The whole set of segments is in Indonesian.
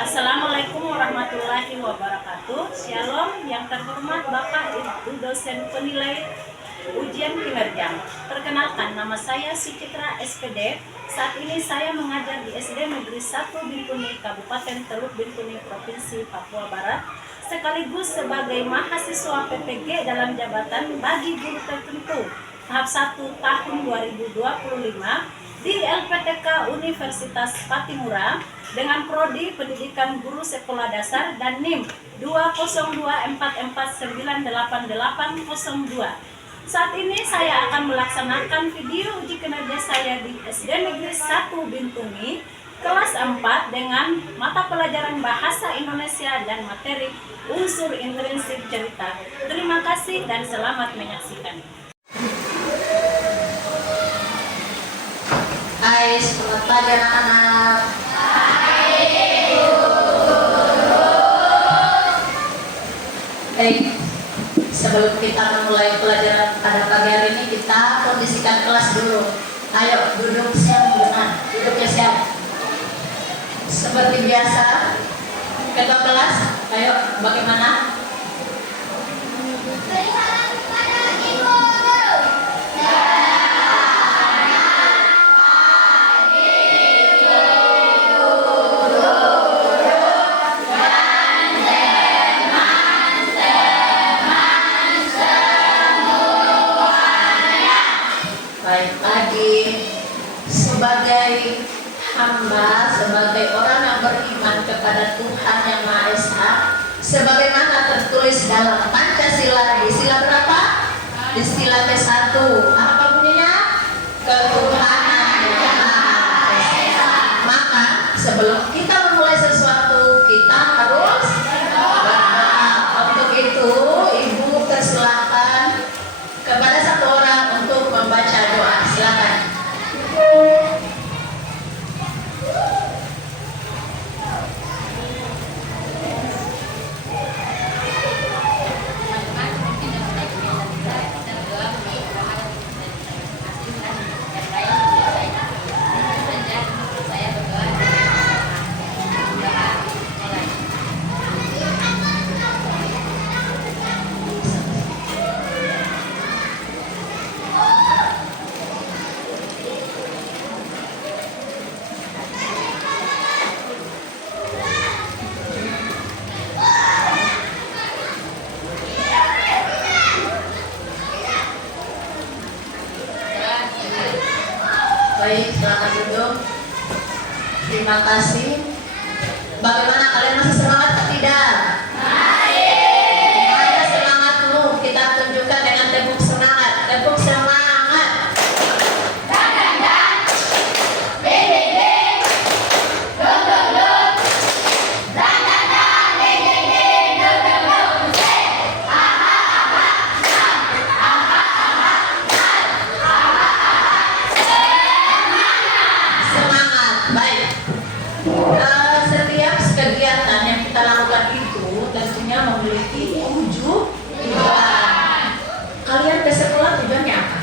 Assalamualaikum warahmatullahi wabarakatuh. Shalom yang terhormat Bapak Ibu dosen penilai ujian kinerja. Perkenalkan, nama saya Sucitra SPD. Saat ini saya mengajar di SD Negeri 1 Bintuni, Kabupaten Teluk Bintuni, Provinsi Papua Barat, sekaligus sebagai mahasiswa PPG dalam jabatan bagi guru tertentu tahap 1 tahun 2025 di LPTK Universitas Patimura dengan prodi Pendidikan Guru Sekolah Dasar dan NIM 20244998802. Saat ini saya akan melaksanakan video uji kinerja saya di SD Negeri 1 Bintuni kelas 4 dengan mata pelajaran Bahasa Indonesia dan materi unsur intrinsik cerita. Terima kasih dan selamat menyaksikan. Hai, selamat pagi anak-anak. Baik, sebelum kita memulai pelajaran pada pagi hari ini, kita kondisikan kelas dulu. Ayo, duduk siap benar, duduknya siap. Seperti biasa, ketua kelas, ayo, bagaimana? Sebagai hamba, sebagai orang yang beriman kepada Tuhan Yang Maha Esa, sebagaimana tertulis dalam Pancasila di sila berapa? Di sila ke-1. Apa bunyinya? Ketuhanan Yang Maha Esa. Maka sebelum kita memulai sesuatu, kita harus berdoa. Untuk itu, Ibu persilahkan kepada satu orang untuk membaca doa. Silakan. Baik, silakan duduk. Terima kasih. Bagaimana, kalian masih semangat atau tidak? Mana semangatmu? Kita tunjukkan dengan tepuk semangat. Tepuk semangat. Setiap kegiatan yang kita lakukan itu tentunya memiliki tujuan. Kalian ke sekolah tujuannya apa?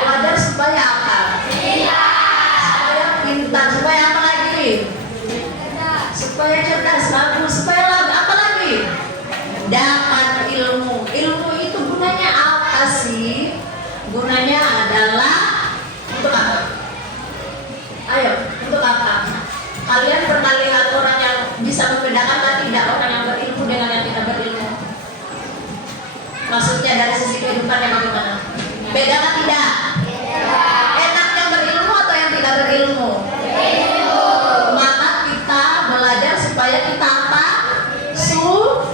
Belajar supaya apa? Supaya pintar. Supaya apa lagi? Supaya cerdas, bagus. Supaya apa lagi? Dapat ilmu. Ilmu itu gunanya apa sih? Gunanya adalah untuk apa? Ayo, untuk apa? Kalian pernah lihat orang yang bisa membedakan atau tidak orang yang berilmu dengan yang tidak berilmu? Maksudnya dari sisi kehidupannya bagaimana? Beda atau tidak? Enak yang berilmu atau yang tidak berilmu? Maka kita belajar supaya kita apa? Sukses.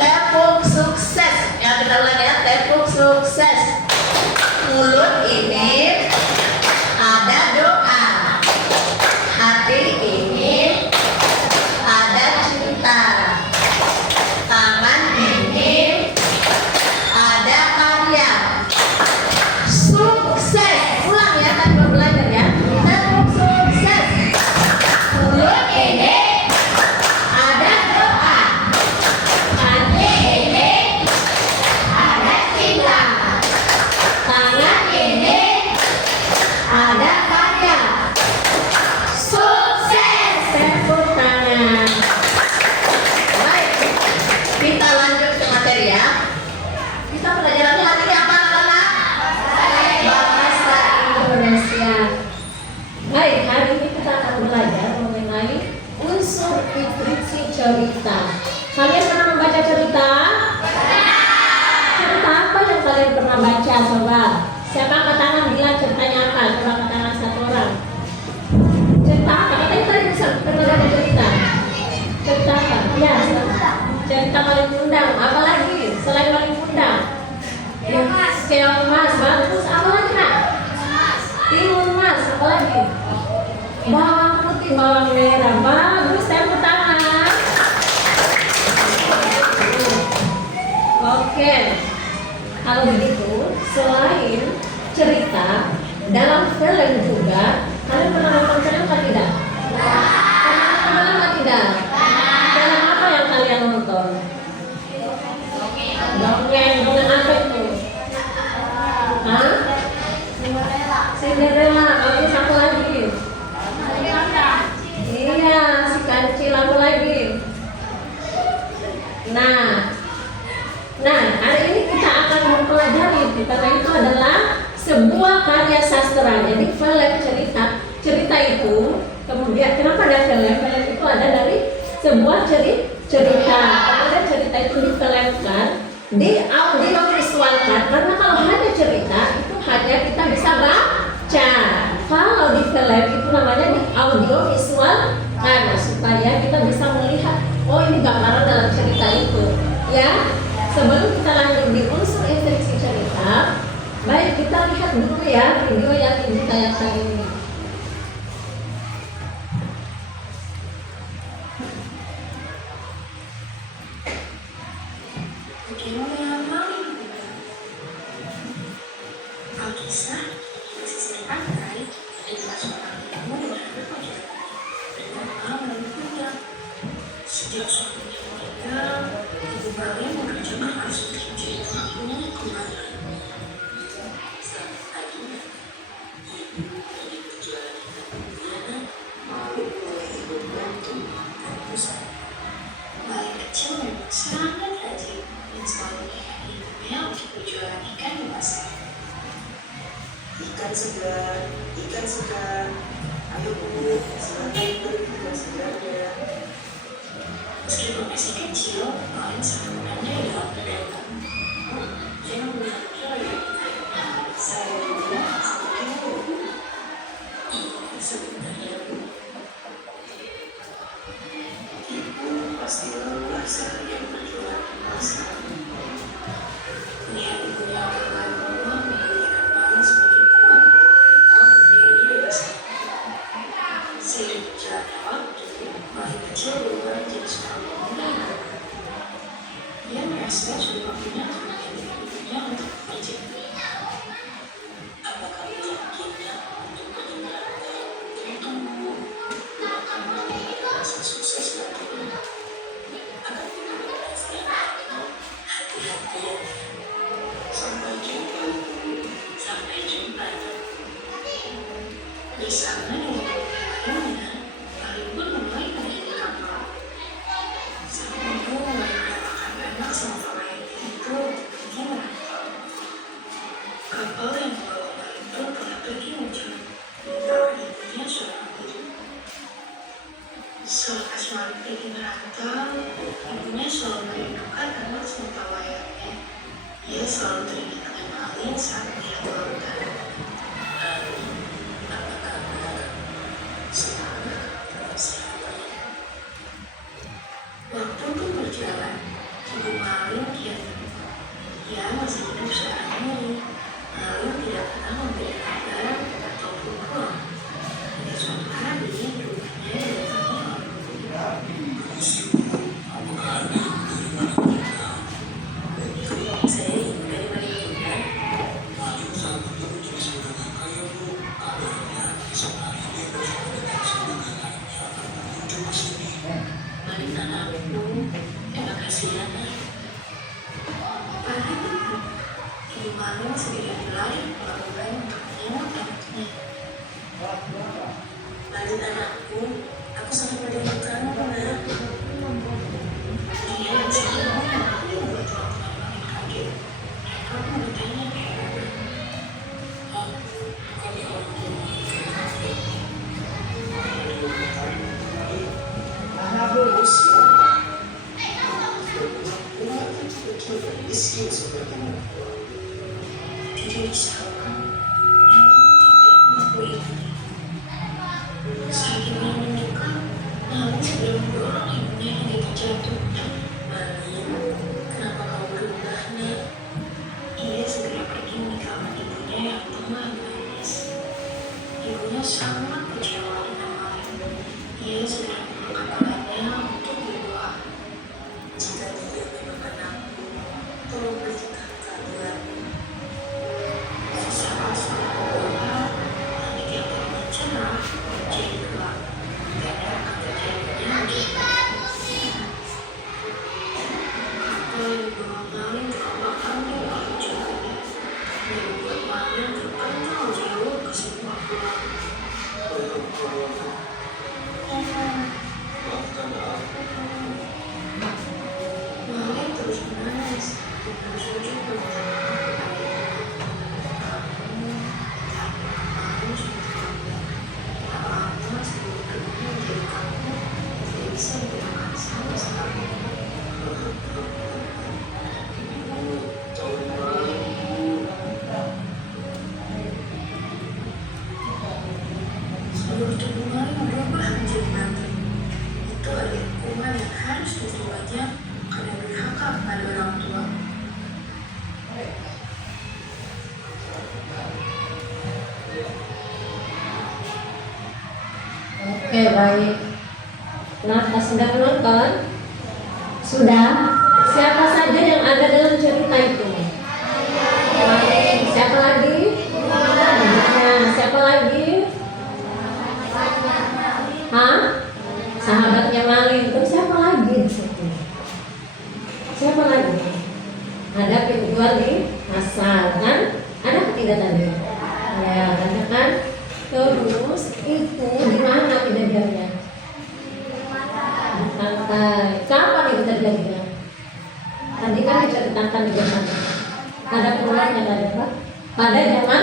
Tepuk sukses. Ya, kita ulang ya, tepuk sukses. Mulut ini ada doa, hati ini ada cinta, tangan ini ada karya. Sukses. Ulang ya, kan belajar ya. Tepuk sukses. Mulut ini ada doa, hati ini ada cinta, tangan ini ada karya. Sukses! Tepuk tangan. Baik, kita lanjut ke materi ya. Kita pelajaran hari ini apa anak-anak? Bahasa Indonesia. Baik, hari ini kita akan belajar mengenai unsur instruksi cerita. Kalian pernah membaca cerita? Cerita apa yang kalian pernah baca? Coba. Siapa angkat tangan bilang ceritanya apa? Coba angkat tangan satu orang. Cerita apa? Katanya tadi bisa pernah baca cerita. Cerita apa? Ya, cerita Malin Kundang. Apa lagi selain Malin Kundang? Keong Mas. Bagus. Apa lagi nak? Timun Mas. Apa lagi? Bawang putih, bawang merah. Bagus. Tepuk tangan. Oke. Kalau begitu, selain cerita dalam film juga, kalian pernah nonton film atau tidak? Pernah atau tidak? Film apa yang kalian nonton? Dongeng apa itu? Hah? Cinderella. Bagus. Satu lagi. Iya, si kancil. Apa lagi? Nah, hari ini kita akan mempelajari karena itu adalah sebuah karya sastra. Jadi film cerita itu, kemudian kenapa ada film? Film itu ada dari sebuah cerita. Kemudian cerita itu difilmkan, di audio visualkan. Karena kalau hanya cerita itu hanya kita bisa baca. Kalau di film itu namanya di audio visual, supaya kita bisa melihat, oh ini gambaran dalam cerita itu, ya. Sebelum kita lanjut di unsur instruksi cerita, baik kita lihat dulu ya video yang ditayangkan ini. Bagaimana Malin Kundang? Alkisah pesisir pantai adalah seorang ilmu yang berpelajaran bernama Malin Kundang. Sejak suaminya meninggal, ibu Malin bekerja keras untuk mencari pengampuni kembali. Saat paginya, ibu pergi berjualan ikan Indiana, Malin mulai membantu dan pusat. Malin kecil memang sangat rajin dan selalu mengingat ibunya untuk berjualan ikan di pasar. Ikan segar. Ayo Bu, silakan beli ikan segarnya. Meskipun masih kecil, Malin sangat pandai dalam berdagang. Jangan melihatnya ya, saya juga seperti itu. Iya, sebentar ya Bu. Ibu pasti lelah seharian berjualan di pasar. Lihat ibunya orang rumah menjadikan Malin semakin kuat dan tahu diri bebaskan. Seiring berjalannya waktu, Malin kecil berubah menjadi seorang pemuda yang berani. Dia merasa sudah waktunya untuk menggantikan ibunya untuk bekerja. Apakah ia yakinnya untuk meninggalkan untukmu? Apakah Malin merasa sukses nantinya? Akan kita berhasil. Hati-hati ya. Sampai jumpa Bu. Sampai jumpa. Bersama dengan lainnya, Malin pun mulai menjadi kapal. Sang ibu mulai merelakan anak sama ayahnya itu untuk pergi merantau. Kapal yang membawa Malin pun telah pergi menjauh, meninggalkan ibunya seorang diri. Selepas Malin pergi merantau, ibunya selalu merindukan anak sementawayangnya. Ia selalu teringat dengan Malin saat melihat lautan. Apa kabar? Semoga tetap sehat ya. Waktu pun berjalan. Ibu Malin kian menua. Ia masih hidup seorang diri. Malin tidak pernah memberi kabar ataupun pulang. Hingga suatu hari ibunya datangi Apakah ada ibu dari mana mereka? saya ibu dari Malin Kundang. mulai menangis. Ibunya sangat kecewa dengan Malin. Ia segera mengangkatnya untuk berdoa. Jika dia memang anakku, tolong berikan kabar. Sesaat setelah berdoa, langit yang tadinya cerah jadi gelap. Tidak akan terjadinya. Apa yang dibawa Malin ke kamar mandi oleh ceweknya yang membuat Malin terpental jauh ke sebuah pulau. Maafkan aku. Malin terus menangis dan bersujud meminta maaf kepada ibunya. Kamu sudah terlambat. Apa-apa masih berhubungan menjadi kamu tidak bisa digerakkan sama sekali. Seluruh tubuh Malin berubah menjadi mati. Itu adalah hukuman yang harus diterimanya karena durhaka pada orang tua. Oke, baik. Nah, sudah menonton? Sudah? Siapa saja yang ada dalam cerita itu? Siapa lagi? Nah, siapa lagi? Hah? Sahabatnya Malin. Terus siapa lagi di situ? Siapa lagi? Ada penjual di pasar, kan? Ada ketiga tadi? Ya, ada kan? Terus itu di mana kejadiannya? Di pantai. Kapan itu terjadinya? Tadi kan diceritakan di zaman. Ada perubahannya tadi, Pak? Pada zaman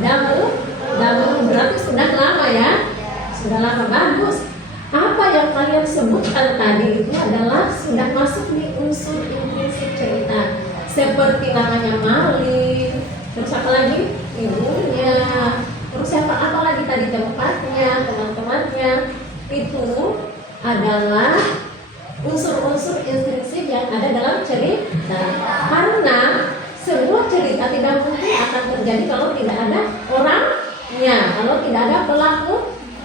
dahulu berarti sudah lama ya? Sudah lama, bagus. Apa yang kalian sebutkan tadi itu adalah sudah masuk di unsur implisit cerita. Seperti namanya Malin. Terus apa lagi? Ibunya. Terus apa lagi tadi tempatnya, teman-temannya. Itu adalah unsur-unsur intrinsik yang ada dalam cerita. Karena sebuah cerita tidak mungkin akan terjadi kalau tidak ada orangnya, kalau tidak ada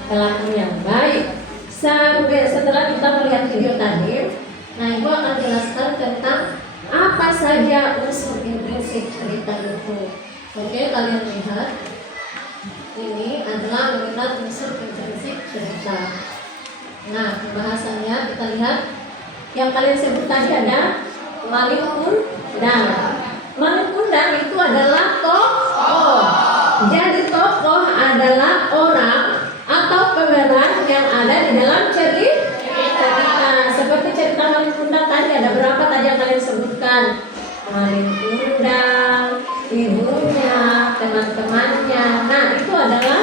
pelakunya. Baik. Sampai setelah kita melihat video tadi, nah Ibu akan jelaskan tentang apa saja unsur intrinsik cerita itu. Oke, kalian lihat. Ini adalah mengenal unsur intrinsik cerita. Nah, pembahasannya kita lihat. Yang kalian sebut tadi ada Malin Kundang. Malin Kundang itu adalah tokoh. Jadi tokoh adalah orang atau pemeran yang ada di dalam cerita. Seperti cerita Malin Kundang tadi, ada berapa tadi yang kalian sebutkan? Malin Kundang, ibunya, teman-temannya. Nah, itu adalah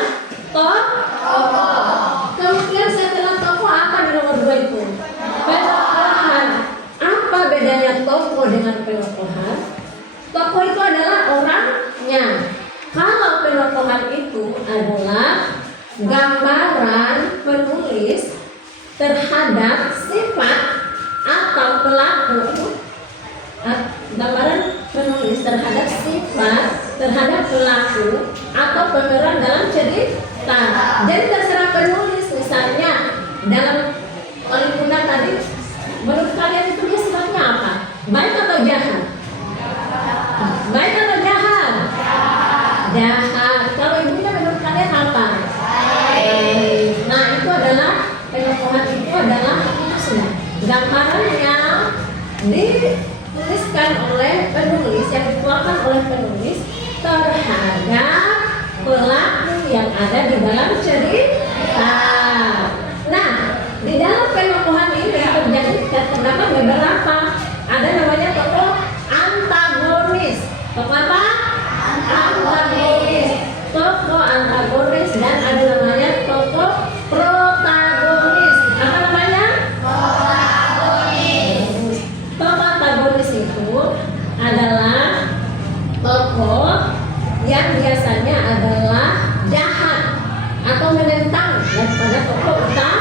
tokoh. Kemudian setelah tokoh apa di nomor 2 itu? Pelokohan. Apa bedanya tokoh dengan pelokohan? Tokoh itu adalah orangnya. Kalau pelokohan itu adalah gambaran penulis terhadap sifat atau pelaku. Gambaran penulis terhadap sifat, terhadap pelaku atau pemeran dalam cerita. Jadi terserah penulis, misalnya dalam Malin Kundang tadi, menurut kalian itu dia sifatnya apa? Baik atau jahat? Baik atau jahat? Jahat. Kalau ibunya menurut kalian apa? Nah, itu adalah pelokohan, itu adalah gambaran yang dituliskan oleh penulis, yang dikeluarkan oleh penulis terhadap pelaku yang ada di dalam cerita. Nah, di dalam pelokohan ini terjadi terdapat beberapa. Ada namanya tokoh antagonis. Tokoh apa? Antagonis. Tokoh antagonis, dan ada namanya tokoh protagonis. Apa namanya? Protagonis. Tokoh antagonis itu adalah tokoh yang biasanya adalah jahat atau menentang daripada tokoh utama.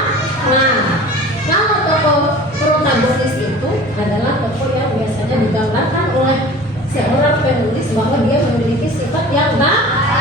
Kalau tokoh protagonis itu adalah tokoh yang biasanya digambarkan oleh seorang penulis bahwa dia memiliki sifat yang baik.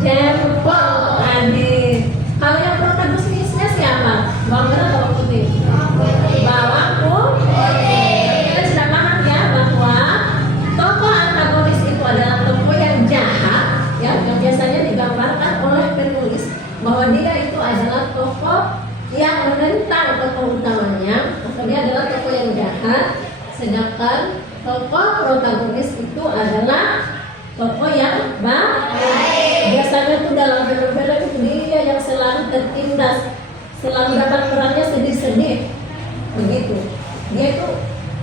jempol adik. Kalau yang protagonisnya siapa? Bawang merah atau bawang putih? Bawang putih. Kita sudah paham ya bahwa tokoh antagonis itu adalah tokoh yang jahat, ya, yang biasanya digambarkan oleh penulis bahwa dia itu adalah tokoh yang menentang tokoh utamanya, maka dia adalah tokoh yang jahat. Sedangkan tokoh protagonis itu adalah tokoh yang baik. Biasanya itu dalam film-film itu dia yang selalu tertindas, selalu dapat perannya sedih-sedih, begitu. Dia itu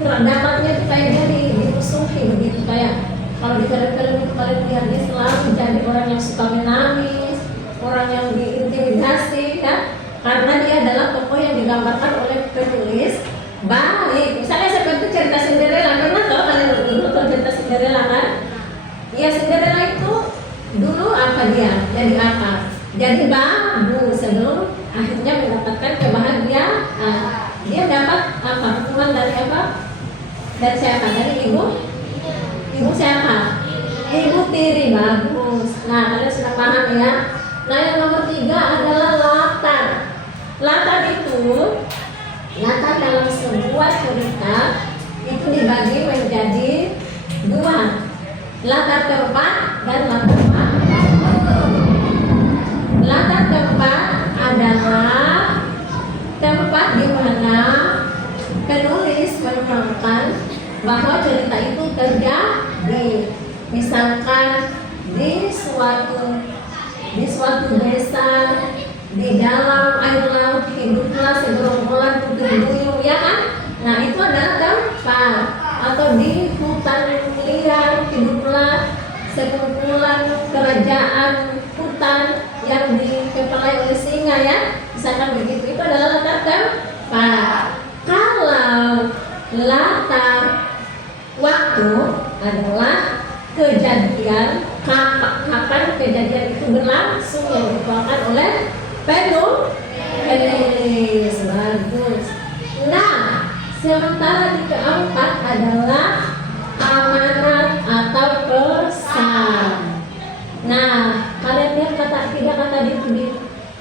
dapatnya itu kayak dia dimusuhi begitu, kayak kalau di film-film itu kalian lihat dia selalu jadi orang yang suka menangis, orang yang diintimidasi, kan? Karena dia adalah tokoh yang digambarkan oleh penulis baik. Misalnya seperti cerita Cinderella, pernah tahu kalian nonton cerita Cinderella kan? Ya, Cinderella itu dulu apa dia? Jadi apa? Jadi babu sebelum akhirnya mendapatkan kebahagiaan. Dia dapat apa? Hukuman dari apa? Dari siapa? Dari ibu? Ibu siapa? Ibu tiri, bagus. Nah, kalian sudah paham ya? Nah, yang nomor 3 adalah latar. Latar itu, latar dalam sebuah cerita itu dibagi menjadi 2. Latar tempat dan latar waktu. Latar tempat adalah tempat di mana penulis menuangkan bahwa cerita itu terjadi. Misalkan di suatu desa, di dalam air laut hiduplah segerombolan putri duyung, ya kan? Nah, itu adalah tempat. Atau di hutan liar hiduplah sekumpulan kerajaan hutan yang dikepalai oleh singa, ya, misalkan begitu. Itu adalah latar tempat. Kalau latar waktu adalah kejadian, kapan kejadian itu berlangsung yang dituangkan oleh penulis. Bagus. Nah, sementara di keempat adalah amanat atau pesan. Nah, kalian lihat tiga kata di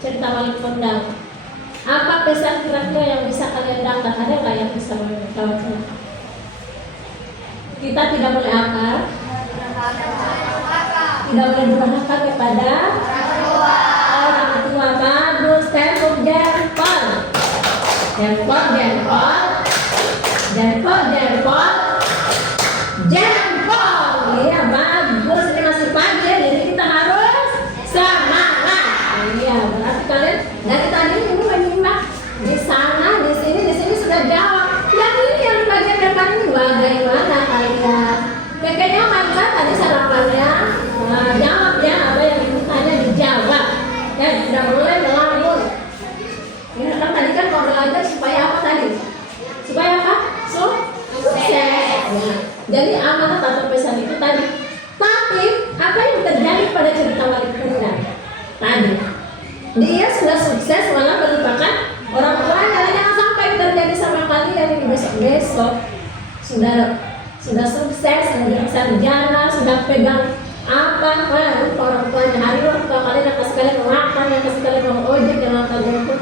cerita Wali Kondang. Apa pesan kira-kira yang bisa kalian dapat? Ada nggak yang bisa menjawabnya? Kita tidak boleh apa? Tidak boleh durhaka kepada orang tua. Bagus, tepuk jempol. Jempol, jempol. Jempol, jempol, jempol. Iya, bagus. Ini masih pagi ya, jadi kita harus semangat. Iya, berarti kalian dari tadi ibu menyimak di sana, di sini sudah jawab. Yang ini yang bagian depan ini bagaimana kalian? Kayaknya mantap tadi sarapannya. Nah, jawab ya, apa yang ibu tanya dijawab. Ya, tidak boleh melamun. Ya, kan tadi kan kalau belajar supaya apa tadi? Supaya apa? Sukses. Ya. Jadi amanat atau pesan itu tadi. Tapi apa yang terjadi pada cerita Wali Kondang tadi? Dia sudah sukses malah melupakan orang tuanya. Jangan sampai terjadi sama kalian ini besok-besok sudah sukses, sudah sarjana, sudah pegang apa lupa orang tuanya. Hari orang tua kalian yang kasih kalian makan, yang kasih kalian mau ojek, yang makan jemput.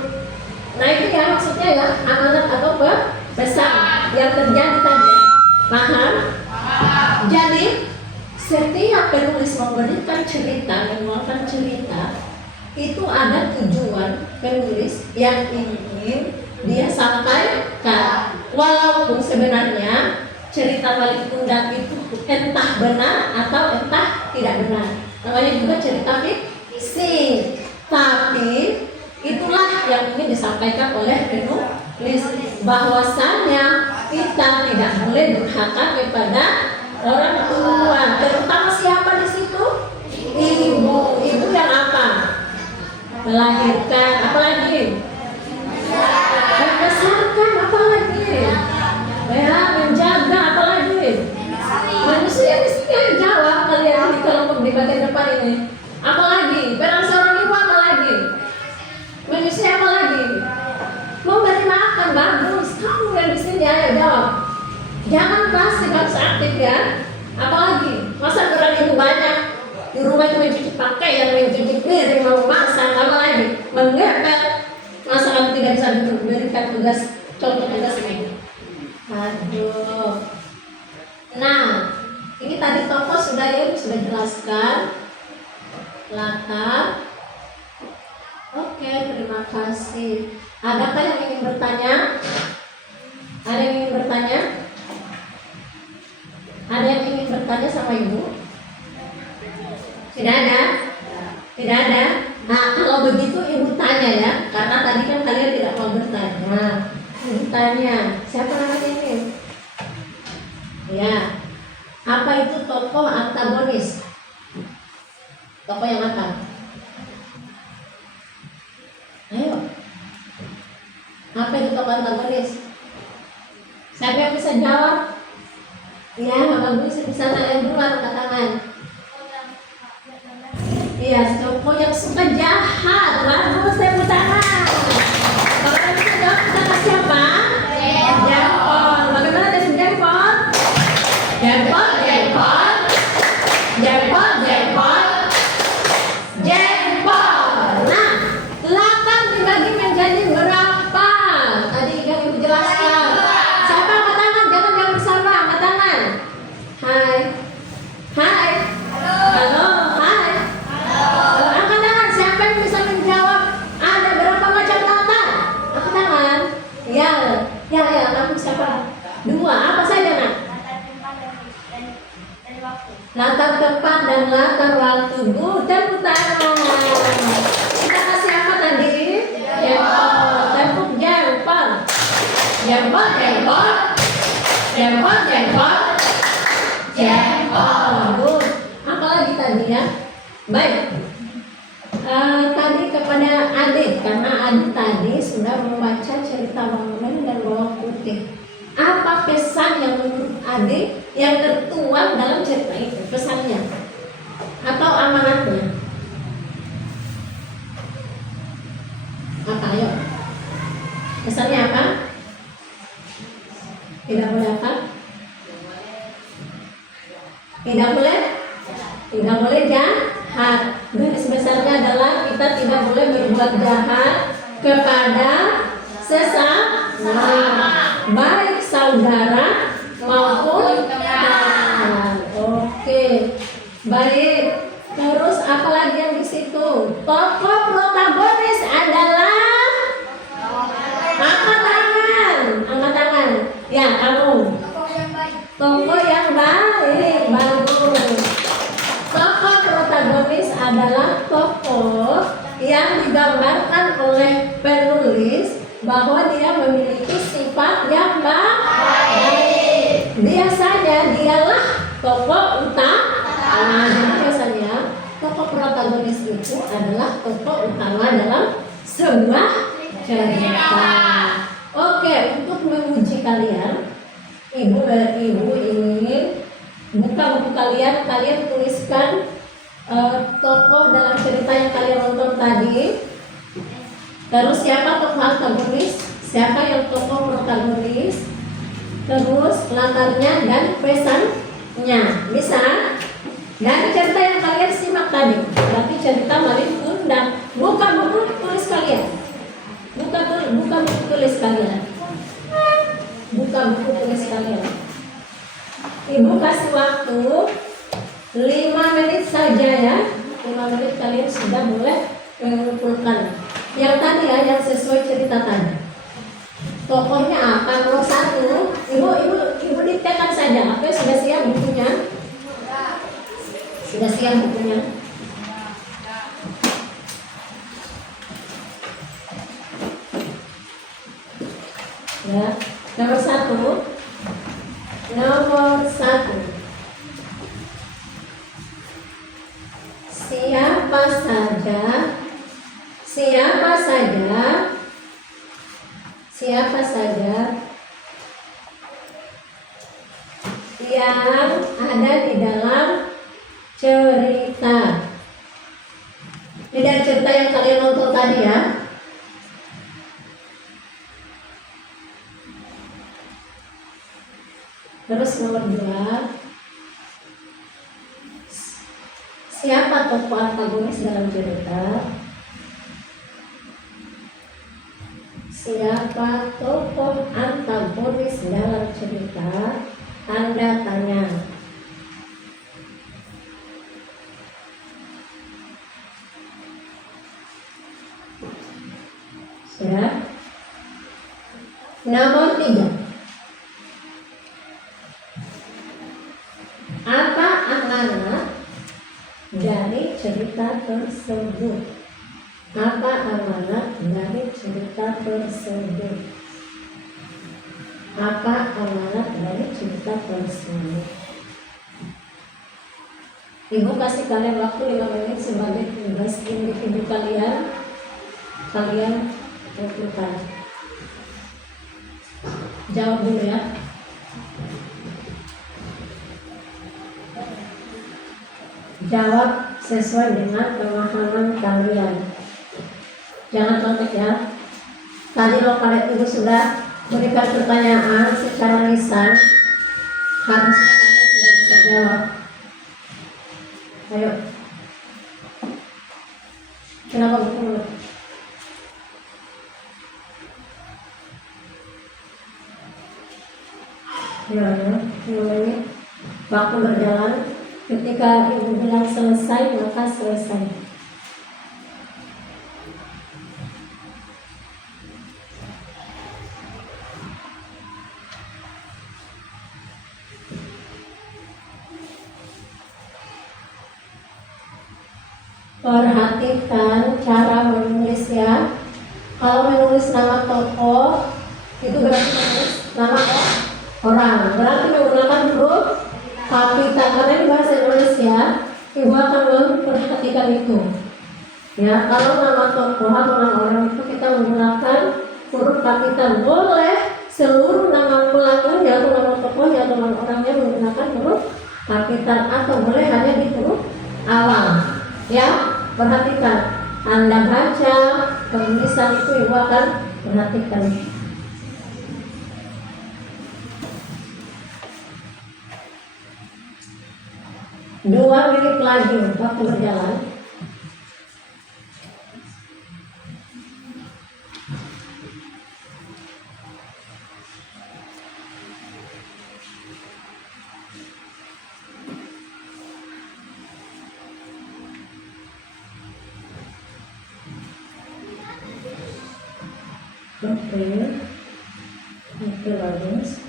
Nah, itu ya maksudnya ya amanat atau pesan yang terjadi tadi. Paham? Jadi setiap penulis memberikan cerita, menuangkan cerita, itu ada tujuan penulis yang ingin dia sampaikan. Walaupun sebenarnya cerita Wali Kondang itu entah benar atau entah tidak benar. Namanya juga cerita fiksi. Tapi itulah yang ingin disampaikan oleh penulis, bahwasannya kita tidak boleh durhaka kepada orang tua. Terutama siapa di situ? Ibu. Ibu yang apa? Melahirkan, apalagi? Membesarkan, apalagi? Ya, menjaga, apalagi? Manusia di sini yang jawab kalian di kelompok di bagian depan ini. Apalagi? Peran seorang ibu apalagi? Manusia apalagi? Memberi makan, bagus. Kamu yang di sini ayo jawab. Jangan pasif, harus aktif ya. Apalagi? Masa peran ibu banyak? Di rumah itu mencuci pakaian, mencuci piring, mau masak, apa lagi, mengepel. Masa kamu tidak bisa berikan tugas, contoh tugas ini? Aduh. Nah, ini tadi tokoh sudah ya, sudah jelaskan latar. Oke, terima kasih. Adakah yang ingin bertanya? Ada yang ingin bertanya? Ada yang ingin bertanya sama ibu? Tidak ada? Tidak ada? Nah, kalau begitu ibu tanya ya, karena tadi kan kalian tidak mau bertanya. Ibu tanya, siapa namanya ini? Ya, apa itu tokoh antagonis? Tokoh yang apa? Ayo. Apa itu tokoh antagonis? Siapa yang bisa jawab? Ya, bagus. Bisa yang dulu angkat tangan. Iya, tokoh yang suka jahat. Bagus, tepuk tangan. Kalau yang bisa jawab, kita kasih siapa? Jempol. Bagaimana dengan jempol? Jempol, jempol. Jempol, jempol. Jempol. Nah, latar dibagi menjadi berapa? Tadi yang ibu jelaskan. Siapa angkat tangan? Jangan jawab bersama, angkat tangan. Hai. Hai. Halo. Hai. Angkat tangan. Siapa yang bisa menjawab? Ada berapa macam latar? Angkat tangan. Ya. Kamu siapa? Dua. Apa saja nak? Latar tempat dan latar waktu. Tepuk tangan. Kita kasih apa tadi? Jempol. Tepuk jempol. Jempol, jempol. Jempol, jempol. Jempol. Good. Apa lagi tadi ya? Baik. Tadi kepada adik, karena adik tadi sudah membaca cerita Bang Merah dan Bawang Putih. Apa pesan yang menurut adik yang tertuang dalam cerita itu? Pesannya atau amanatnya? Apa? Ayo. Pesannya apa? Tidak boleh apa? Tidak boleh? Tidak boleh jahat. Garis besarnya adalah kita tidak boleh berbuat jahat kepada sesama, baik saudara maupun teman. Oke, baik. Terus apa lagi yang di situ? Tokoh protagonis adalah angkat tangan, angkat tangan. Ya, kamu. Tokoh yang baik, bagus. Tokoh protagonis adalah tokoh yang digambarkan oleh penulis bahwa dia memiliki sifat yang baik. Biasanya dialah tokoh utama. Biasanya tokoh protagonis itu adalah tokoh utama dalam sebuah cerita. Oke, untuk menguji kalian, ibu ingin buka buku kalian, kalian tuliskan tokoh dalam cerita yang kalian nonton tadi. Terus siapa tokoh antagonis, siapa yang tokoh protagonis, terus latarnya dan pesannya. Bisa? Dari cerita yang kalian simak tadi, berarti cerita Malin Kundang. Buka buku tulis kalian. Buka buku tulis kalian. Buka buku tulis kalian. Ibu kasih waktu 5 menit saja ya. 5 menit kalian sudah boleh mengumpulkan yang tadi ya, yang sesuai cerita tadi. Tokohnya apa? Nomor 1. Ibu diktekan saja. Oke, sudah siap bukunya? Sudah siap bukunya? Ya. Nomor 1. Nomor 1. Siapa saja yang ada di dalam cerita. Ini dari cerita yang kalian nonton tadi ya. Terus nomor 2, Siapa tokoh antagonis dalam cerita? Siapa tokoh antagonis dalam cerita? Tanda tanya. Sudah? Nomor 3. Apa amanat dari cerita tersebut? Apa amanat dari cerita tersebut? Apa amanat dari cerita tersebut? Ibu kasih kalian waktu 5 menit sebagai tugas individu kalian. Kalian tentukan. Jawab dulu ya. Jawab sesuai dengan pemahaman kalian. Jangan contek ya. Tadi lo kalian itu sudah berikan pertanyaan secara lisan, harusnya kalian sudah bisa jawab. Ayo. Kenapa betul? Ya, ini waktu berjalan. Ketika ibu bilang selesai, maka selesai. Perhatikan cara menulis ya. Kalau menulis nama tokoh, itu berarti menulis nama orang. Berarti menggunakan huruf kapital. Karena ini bahasa Indonesia, ibu akan memperhatikan itu. Ya, kalau nama tokoh atau nama orang itu kita menggunakan huruf kapital. Boleh seluruh nama pelakon atau nama tokohnya atau nama orangnya menggunakan huruf kapital, atau boleh hanya di huruf awal. Ya, perhatikan. Anda baca penulisan itu, ibu akan perhatikan. Dua menit lagi waktu berjalan. Oke, bagus.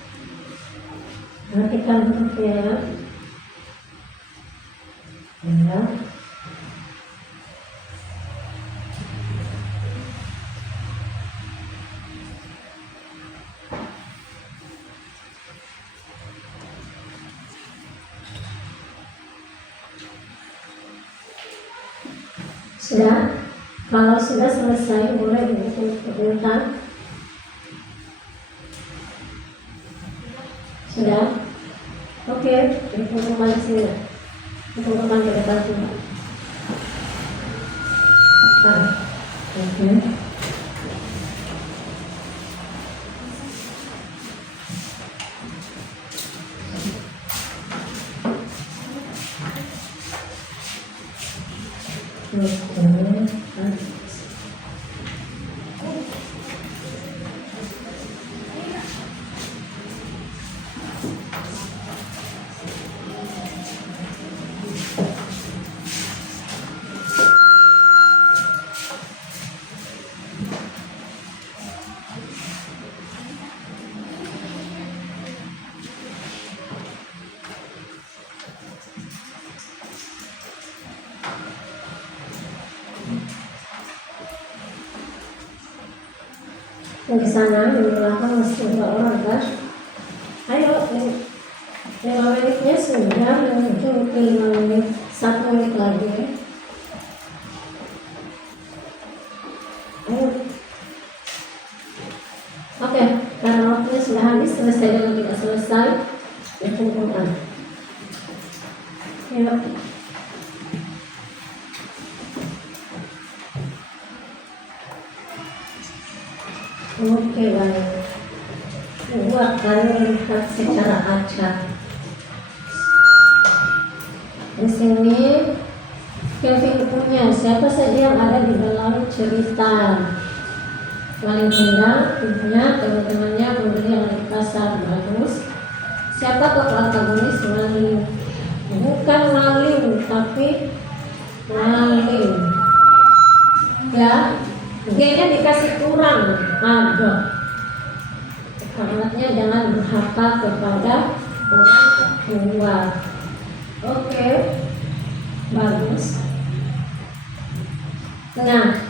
Perhatikan hurufnya. Ya. Sudah? Kalau sudah selesai, boleh dibuka. Sudah? Oke, dibuka kembali sini. Dibuka kembali ke depan sini. Oke. Yang di sana di belakang masih 2 orang kan? Ayo, 5 menitnya sudah menuju ke 5 menit, 1 menit lagi. Ayo. Oke, karena waktunya sudah habis, selesai dan tidak selesai, dikumpulkan. Ayo. Oke, baik. Ibu akan melihat secara acak. Di sini Kevin punya siapa saja yang ada di dalam cerita. Maling tunggal, ibunya, teman-temannya, pembeli yang di pasar. Bagus. Siapa tokoh antagonis maling? Bukan maling, tapi maling. Ya, G-nya dikasih kurang. Ada. Kalimatnya jangan berharap kepada orang tua. Oke, bagus. Nah,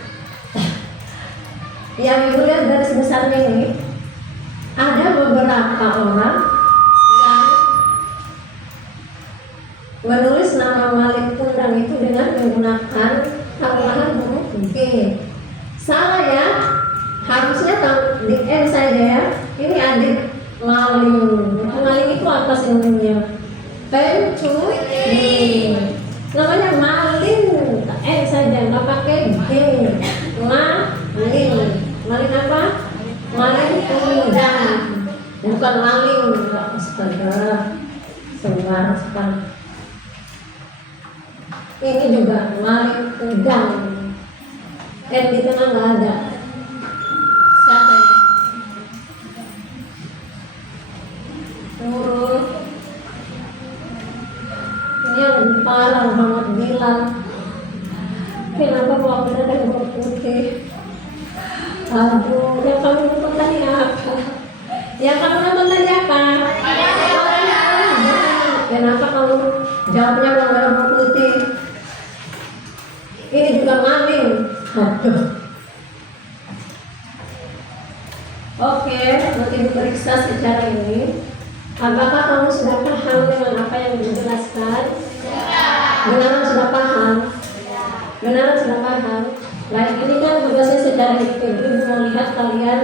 yang ibu lihat garis besarnya ini, ada beberapa orang yang menulis nama Malik Tunggang itu dengan menggunakan tambahan huruf G. Salah ya, harusnya di N saja ya. Ini adik maling. Maling itu apa sinonimnya? Pencuri. Namanya maling. N saja, nggak pakai G. Maling. Maling apa? Maling tunggang. Bukan maling. Astaga. Sembarang sekali. Ini juga maling tunggang. N di tengah nggak ada. Siapa ini? Nurul. Ini yang parah Muhammad Bilal. Kenapa bawa benar dan bawa putih? Aduh, yang kamu nonton tadi apa? Yang kamu nonton tadi apa? Kenapa kamu jawabnya bawa putih? Ini juga maling. Aduh. Oke, nanti diperiksa secara ini. Apakah kamu sudah paham dengan apa yang dijelaskan? Benar sudah paham? Benar sudah paham? Baik, ini kan tugasnya secara individu. Mau lihat kalian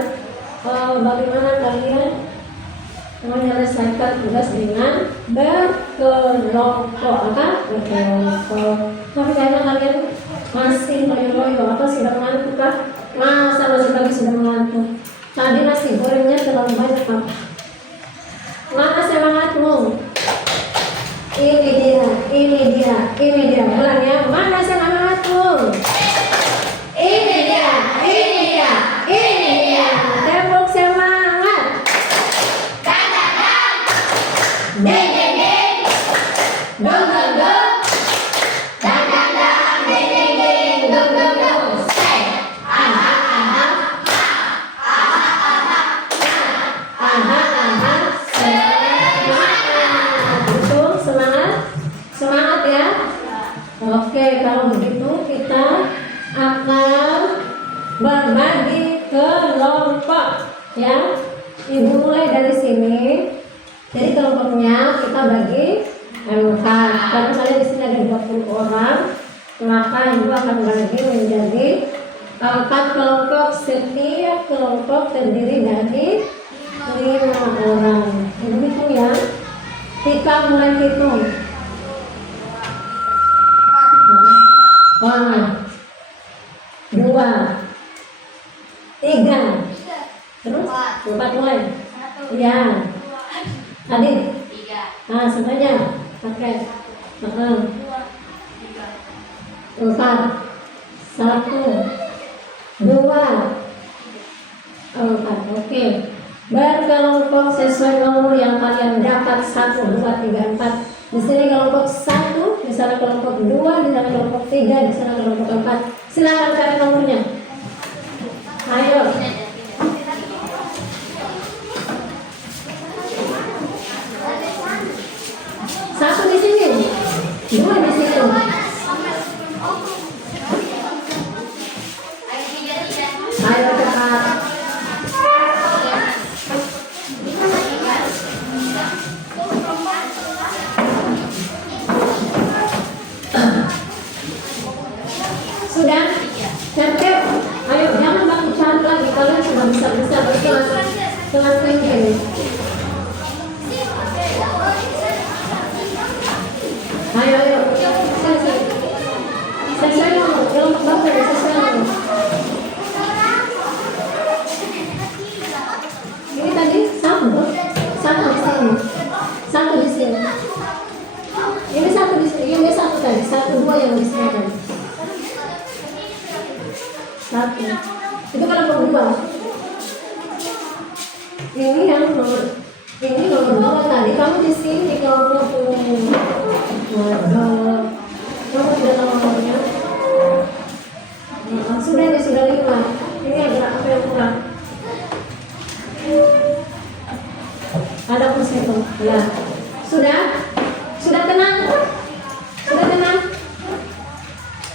bagaimana kalian menyelesaikan tugas dengan berkelompok. Berkelompok. Tapi kayaknya kalian masih loyo-loyo. Apa sudah mengantuk kah? Masa masih pagi sudah mengantuk? Tadi nasi gorengnya terlalu banyak apa? Mana semangatmu? Ini dia, ini dia, ini dia. Ulang ya, mana semangatmu? Ini dia, ini dia, ini dia. Tepuk semangat. Dang. Deng deng deng. Dong dong dong. Dang. Deng deng deng. Dong. Say. Aha. Semangat ya. Oke, kalau begitu kita akan berbagi kelompok ya. Ibu mulai dari sini. Jadi kelompoknya kita bagi 4. Karena kalian di sini ada 20 orang, maka ibu akan bagi menjadi 4 kelompok. Setiap kelompok terdiri dari 5 orang. Ibu hitung ya. Kita mulai hitung. 1, 2, 3, terus 4 mulai. Ya, adik. Nah, semuanya pakai. 4, 1, 2, 4. Oke. Berkelompok sesuai nomor yang kalian dapat. 1, 2, 3, 4. Di sini kelompok 1, di sana kelompok 2, di sana kelompok 3, di sana kelompok 4. Silakan cari nomornya. Ayo. 1 di sini, 2 di situ. Ayo cepat. Sudah? Tertib? Ayo, jangan bantu cari lagi. Kalian sudah bisa kelas ini. Ayo. Sesuai nomor. Kelompok bapak ya, sesuai nomor. Ini tadi 1 di sini. 1 di sini. Ini 1 di sini. Ini 1 tadi. 1, 2 yang di sini tadi. 2. Ini yang nomor 2 tadi kamu di sini kelompok waduh, kamu tidak tahu nomornya. Sudah ini sudah 5. Ini ada apa yang kurang? Ada kursi itu, ya. Sudah tenang,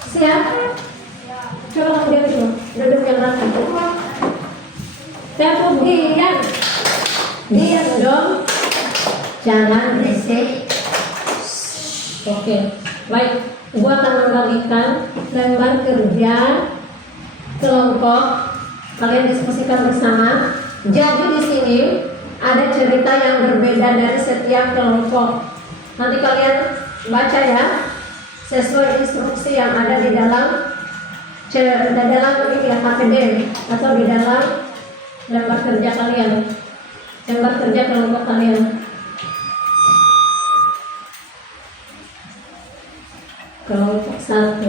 siap. Coba kamu diam dulu, duduk yang rapi. Tempo diam dong, jangan berisik. Oke, baik. Gua akan membagikan lembar kerja kelompok. Kalian diskusikan bersama. Jadi di sini ada cerita yang berbeda dari setiap kelompok. Nanti kalian baca ya, sesuai instruksi yang ada di dalam ini ya, KPD atau di dalam lembar kerja kalian, lembar kerja kelompok kalian. Kelompok 1,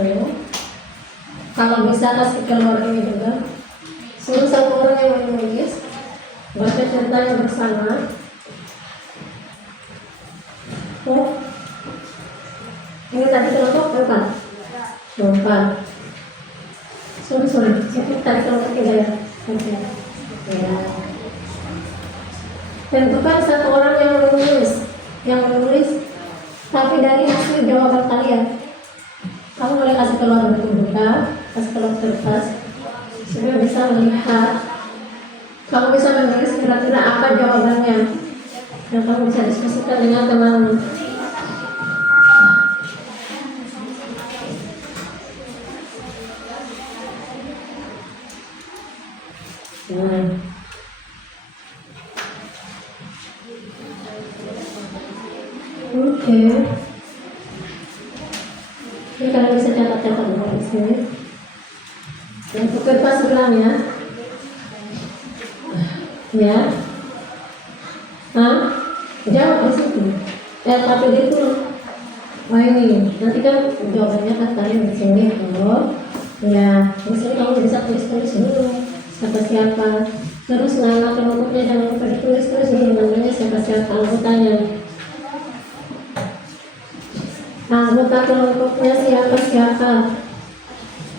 kalau bisa kasih keluar ini juga. Suruh satu orang yang menulis, baca ceritanya bersama. Oh, ini tadi kelompok 4. Sorry, itu tadi kelompok 3 ya. Oke. Ya. Tentukan satu orang yang menulis, tapi dari hasil jawaban kalian. Kamu boleh kasih keluar buku buka, kasih keluar kertas, supaya bisa melihat. Kamu bisa menulis kira-kira apa jawabannya, dan kamu bisa diskusikan dengan temanmu. Oke. Ini kalian bisa catat-catat di sini. Yang kertas ulang ya. Ya. Jawab di situ. KPD itu. Oh ini, nanti kan jawabannya kan kalian di sini. Oh, ya. Di sini kamu bisa tulis dulu. Siapa. Terus nama kelompoknya jangan lupa ditulis dulu namanya siapa anggotanya. Anggota kelompoknya siapa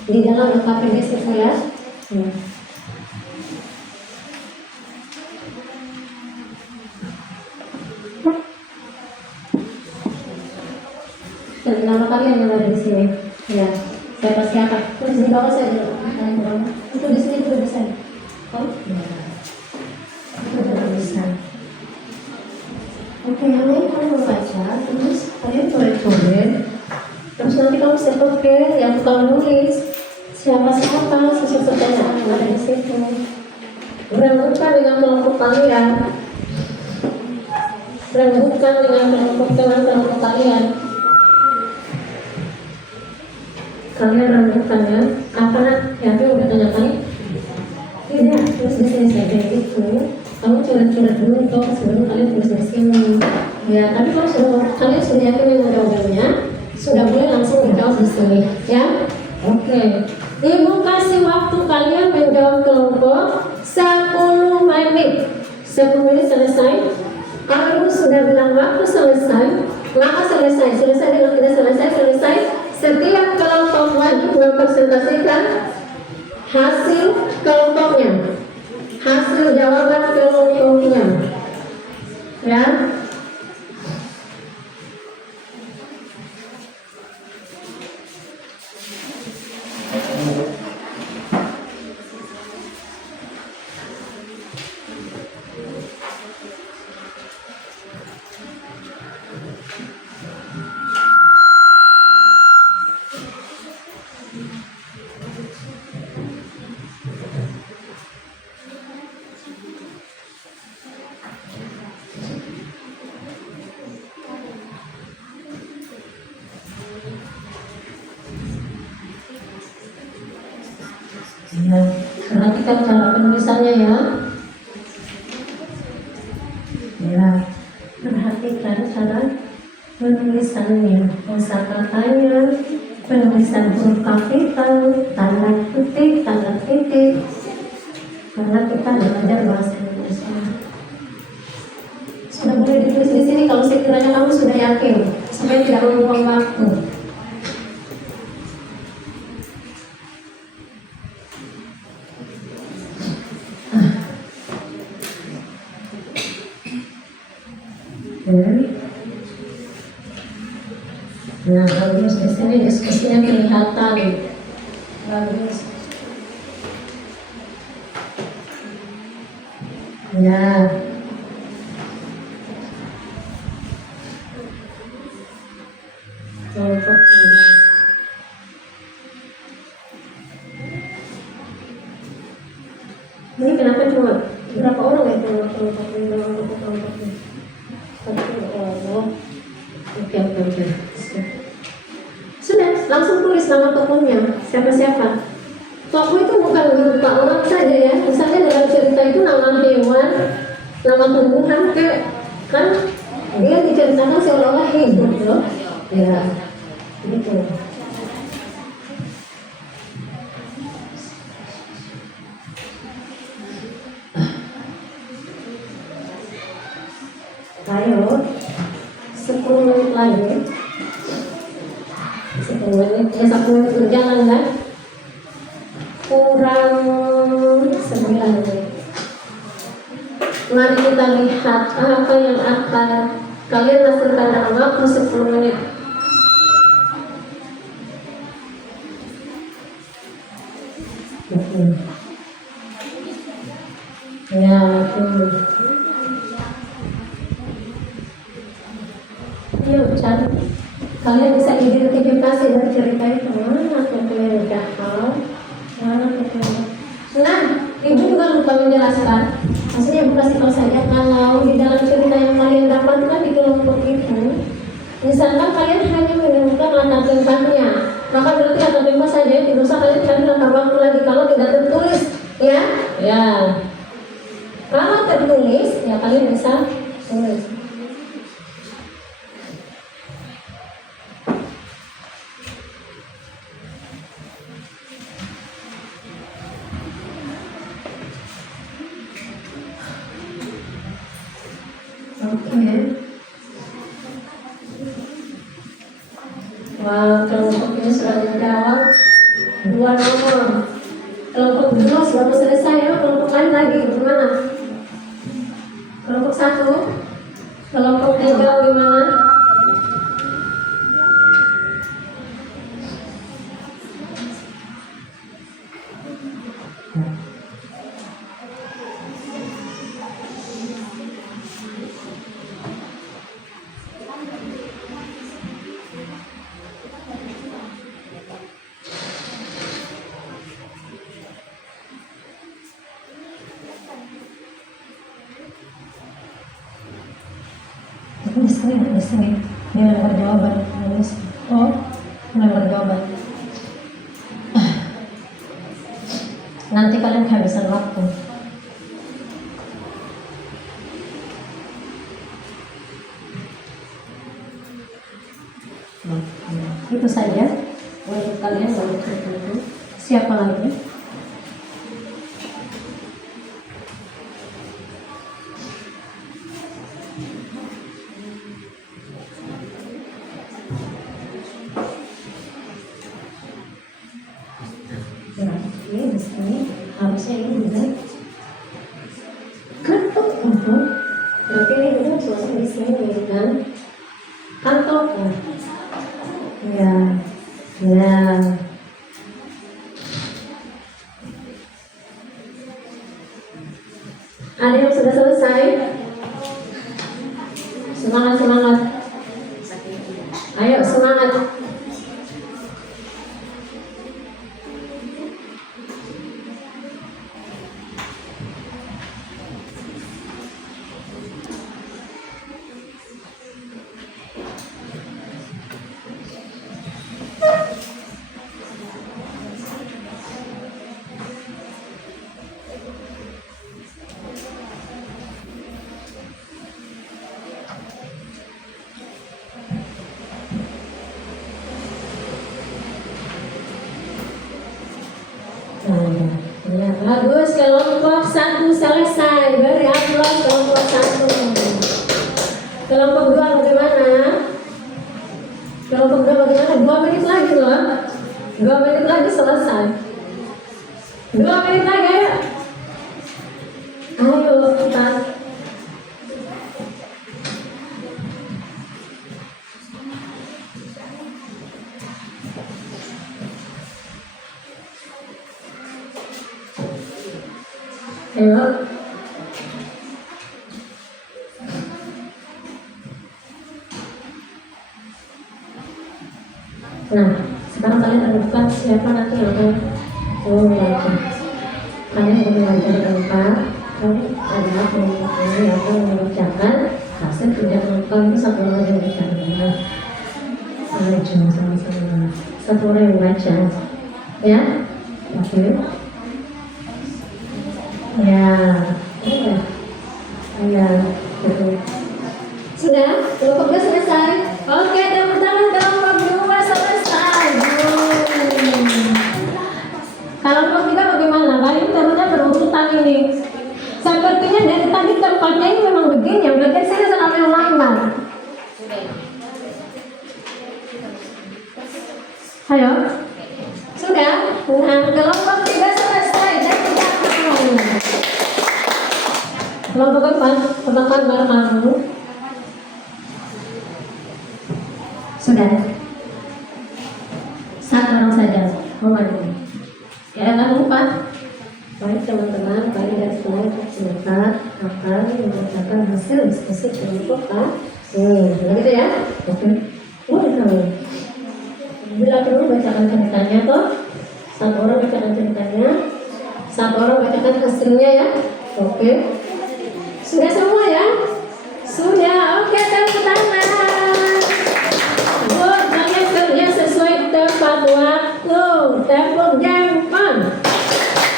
di dalam KPD situ ya. Dan nama kalian yang ada di sini ya, siapa terus di bawah saya itu di sini juga bisa. Oh ya, itu juga bisa. Oke, yang lain kalian membaca, terus kalian coret-coret, terus nanti kamu sebut ke yang tukang nulis siapa sesuai pertanyaan yang ada di situ. Beranggukan dengan kelompok kalian, beranggukan dengan kelompok kalian. Kalian rangkukan ya, apa ya? Udah tanya kali? Tidak, terus di sini saja itu. Kamu coret-coret dulu toh sebelum kalian tulis di sini. Ya, tapi kalau kalian sudah yakin dengan jawabannya, sudah boleh langsung dijawab di sini, ya. Oke. Ibu kasih waktu kalian menjawab kelompok 10 menit. 10 menit selesai. Kalau ibu sudah bilang waktu selesai, maka selesai dengan tidak selesai. Setiap kelompok wajib mempresentasikan hasil kelompoknya, hasil jawaban kelompoknya, ya. Ya, perhatikan cara penulisannya ya. Ya, perhatikan cara penulisannya, kosakatanya, penulisan huruf kapital, tanda kutip, tanda titik. karena kita belajar bahasa Indonesia. Sudah boleh ditulis di sini kalau sekiranya kamu sudah yakin, supaya tidak membuang waktu. Nah, bagus, di sini diskusinya kelihatan. Bagus. Ya. Kelompok ini. Ini kenapa cuma berapa orang ya kelompok ini? Satu orang. Oke. Sudah, langsung tulis nama tokohnya, siapa-siapa. Tokoh itu bukan berupa orang saja ya. Misalnya dalam cerita itu nama hewan, nama tumbuhan, kan dia diceritakan seolah-olah hidup loh. Ya, gitu. Ayo, 10 menit lagi. 10 menit, ya 1 menit berjalan kan? Kurang 9 menit. Mari kita lihat apa yang akan kalian hasilkan dalam waktu 10 menit. Ya, yuk cari. Kalian bisa identifikasi dari cerita itu mana tokohnya udah tahu, mana tokohnya. Nah, ibu juga lupa menjelaskan. Maksudnya ibu kasih tahu saja kalau di dalam cerita yang kalian dapatkan di kelompok itu, misalkan kalian hanya menemukan latar tempatnya, maka berarti latar tempat saja tidak usah kalian cari latar waktu lagi kalau tidak tertulis, ya. Ya. Kalau tertulis, ya kalian bisa tulis. Oke. Wah, kelompok ini sudah menjawab 2 nomor. Kelompok kedua sudah selesai ya. Kelompok lain lagi gimana? Kelompok 1, kelompok 3 gimana? Di sini ini nomor jawaban. Oh, nomor jawaban. Nanti kalian kehabisan waktu. Itu saja untuk kalian balik itu. Siapa lagi? Ini di sini harusnya ini juga kantok untuk berarti ini juga suasana di sini kan kantok ya ada yang sudah selesai. Semangat ayo semangat. selesai. Beri aplaus kelompok 1. Kelompok 2 bagaimana? Kelompok 2 bagaimana? 2 menit lagi loh. 2 menit lagi selesai. 2 menit lagi ayo. Ayo cepat. Ayo. Nah, sekarang kalian tentukan siapa nanti yang akan membaca. Kalian akan membaca tempat. Kalian adalah kelompok ini yang akan membacakan hasil kerja kelompok itu satu orang yang bicara. Maju sama-sama. Satu orang yang baca. Ya, oke. Ya, betul. Sudah, kelompok 2 selesai. Oke, tepuk tangan kelompok 2 selesai. Kelompok 3 bagaimana? Paling turunnya berurutan ini. Sepertinya dari tadi tempatnya ini memang begini. Yang bagian sini selalu yang lambat. Ayo, sudah. Nah, kelompok 3 selesai. Kelompok 4, teman-teman bareng-bareng. Sudah. 1 orang saja. Mau maju. Ya, jangan lupa. Baik teman-teman, kali dari sekolah sebentar akan membacakan hasil diskusi kelompok A. Begitu ya? Oke. Boleh kamu. Bila perlu bacakan ceritanya toh. 1 orang bacakan ceritanya. 1 orang bacakan hasilnya ya. Oke. Sudah semua ya? Sudah. Oke, tepuk tangan. Buat kalian kerja sesuai tepat waktu. Tepuk jempol.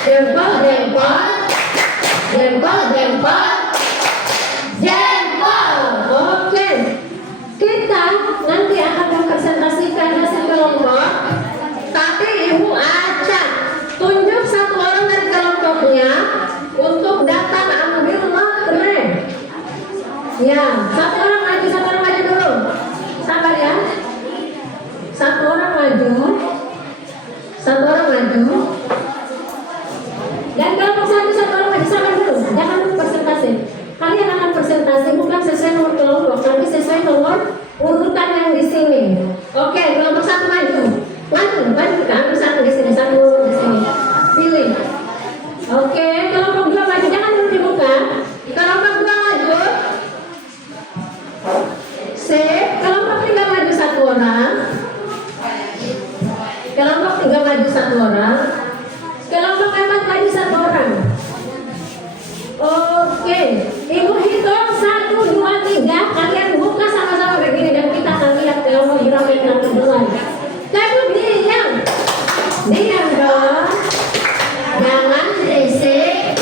Jempol, jempol. Jempol, jempol. Jempol. Oke. Kita nanti akan mempresentasikan hasil kelompok. Tapi Ibu acak. Tunjuk 1 orang dari kelompoknya untuk datang ambil lotre. Ya, 1 orang maju, 1 orang maju dulu. Sabar ya. 1 orang maju. 1 orang maju. Dan kelompok 1 orang maju, sabar dulu. Jangan presentasi. Kalian akan presentasi bukan sesuai nomor kelompok, tapi sesuai nomor urutan yang di sini. Oke, kelompok 1 maju. Maju, ambil 1 di sini, 1 di sini. Pilih. Oke, kelompok 2 maju, jangan dulu dibuka. Kelompok 2 maju. Kelompok 3 maju 1 orang. Kelompok 3 maju 1 orang. Kelompok 4 maju 1 orang. Oke, Ibu hitung 1, 2, 3. Kalian buka sama-sama begini dan kita akan lihat kelompok berapa yang akan keluar. Tapi diam. Diam dong. Jangan berisik.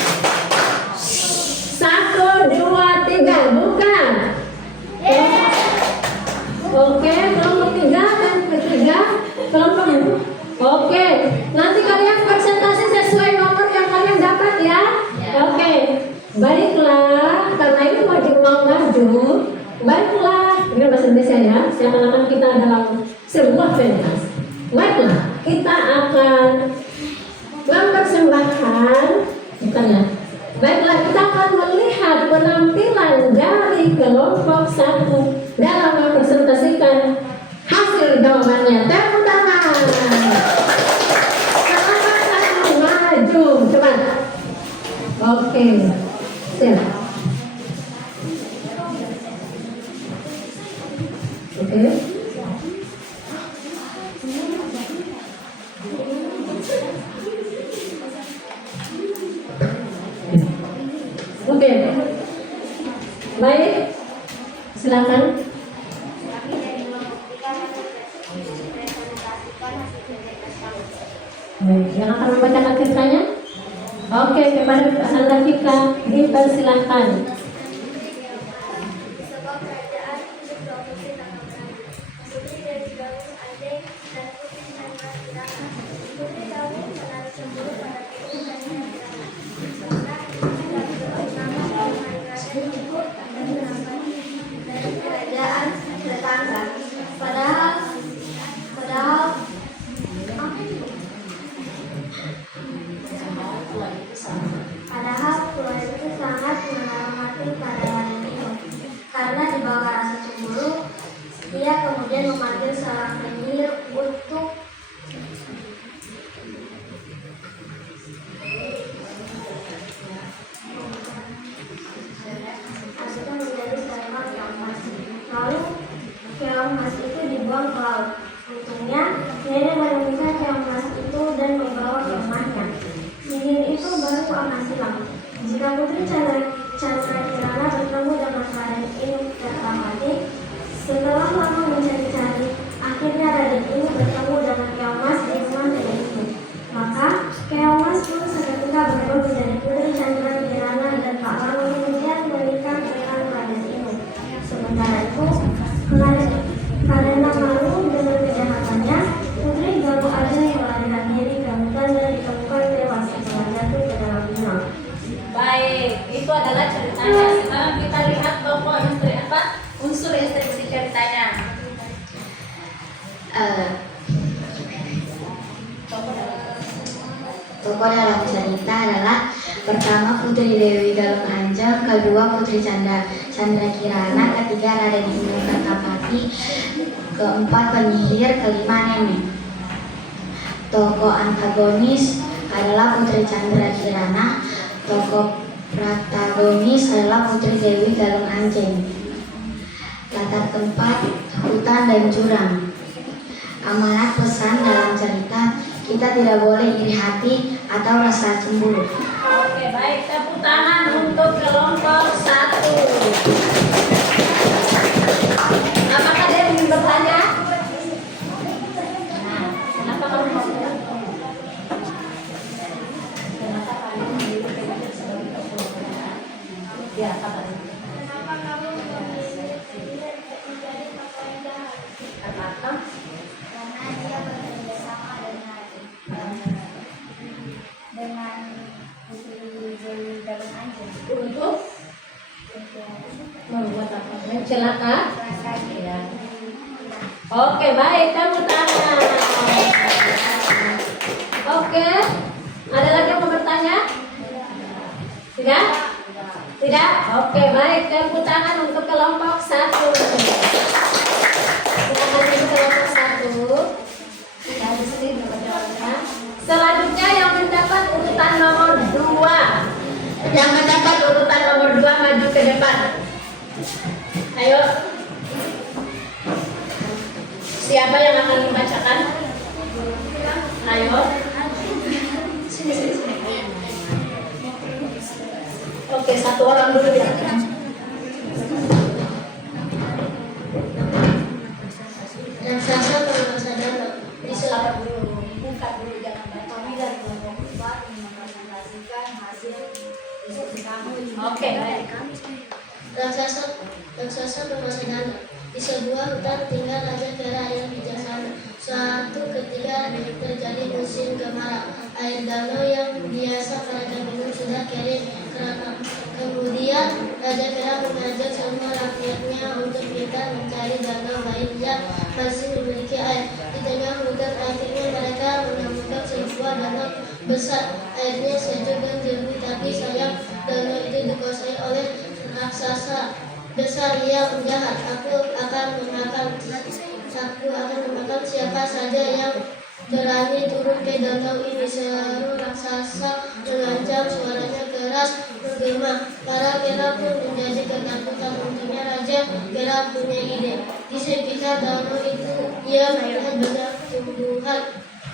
1, 2, 3. Buka. Oke, kelompok 3 dan ketiga kelompok. Oke, nanti kalian presentasi sesuai nomor yang kalian dapat ya. Oke, baiklah. Karena ini wajib mau maju. Baiklah, ini bahasa Indonesia ya. Seakan-akan kita dalam sebuah pentas. Baiklah, kita akan mempersembahkan. Bukan ya. Baiklah, kita akan melihat penampilan dari kelompok 1 dalam mempresentasikan hasil jawabannya. Tepuk tangan. Kelompok 1 maju, cepat. Oke, siap. Oke. Oke. Baik. Silakan. Baik, yang akan membacakan ceritanya? Oke, kepada Sandra Fika dipersilahkan. Chandra Kirana bertemu dengan Raden Inu Kertawati. Setelah lama mencari-cari, akhirnya Raden Inu bertemu dengan Keomas di rumah nenek itu. Maka Keomas pun seketika berubah menjadi putri Chandra Kirana dan tak lama kemudian menikah dengan Raden Inu. Sementara itu, karena malu dengan kejahatannya, putri Galuh Ajeng melarikan diri ke hutan dan ditemukan tewas setelah jatuh ke dalam jurang. Baik, itu adalah ceritanya. Sekarang kita lihat tokoh unsur instruksi ceritanya. Tokoh dalam cerita adalah pertama Putri Dewi Galung Anjeng, kedua Putri Chandra Kirana, ketiga Raden Inu Kertapati, keempat penyihir, kelima nenek. Tokoh antagonis adalah Putri Chandra Kirana, tokoh protagonis adalah Putri Dewi Galung Anjeng. Latar tempat hutan dan jurang. Amanat pesan dalam cerita, kita tidak boleh iri hati atau rasa cemburu. Oke, baik, tepuk tangan untuk kelompok 1. Apakah ada yang ingin bertanya? Nah, kenapa kamu mau bertanya? Kenapa kamu memilih PDIP sebagai tokoh utama? Ya, apa tadi? Kenapa kamu memilih PDIP menjadi tokoh yang jahat? Kenapa? Karena dia bekerja sama dengan Putri Dewi Galung Anjeng Untuk membuat apa? Celaka? Ya. Oke, baik, tepuk tangan. Oke, ada lagi yang mau bertanya? Tidak? Tidak? Oke, baik, tepuk tangan untuk kelompok 1. Silakan untuk kelompok 1. Ya, di sini jawabnya. Selanjutnya yang mendapat urutan nomor 2. Yang mendapat urutan nomor 2 maju ke depan. Ayo. Siapa yang akan membacakan? Ayo. Sini. Oke, satu orang dulu ya. Raksasa bermasa dalam. Sabar dulu, buka dulu, jangan baca. Dan mengimplementasikan hasil diskusi kamu. Oke, baik. Raksasa bermasa dalam. Di sebuah hutan tinggal Raja Kera yang bijaksana. Suatu ketika terjadi musim kemarau. Air danau yang biasa mereka minum sudah kering. Kemudian Raja Kera mengajak semua rakyatnya untuk kita mencari danau lain yang masih memiliki air. Di tengah hutan akhirnya mereka menemukan sebuah danau besar. Airnya sejuk dan jernih, tapi sayang danau itu dikuasai oleh raksasa besar yang jahat. Aku akan memakan siapa saja yang berani turun ke danau ini, seru raksasa mengancam, suaranya keras menggema. Para Kera pun menjadi ketakutan. Untungnya Raja Kera punya ide. Di sekitar danau itu ia melihat banyak tumbuhan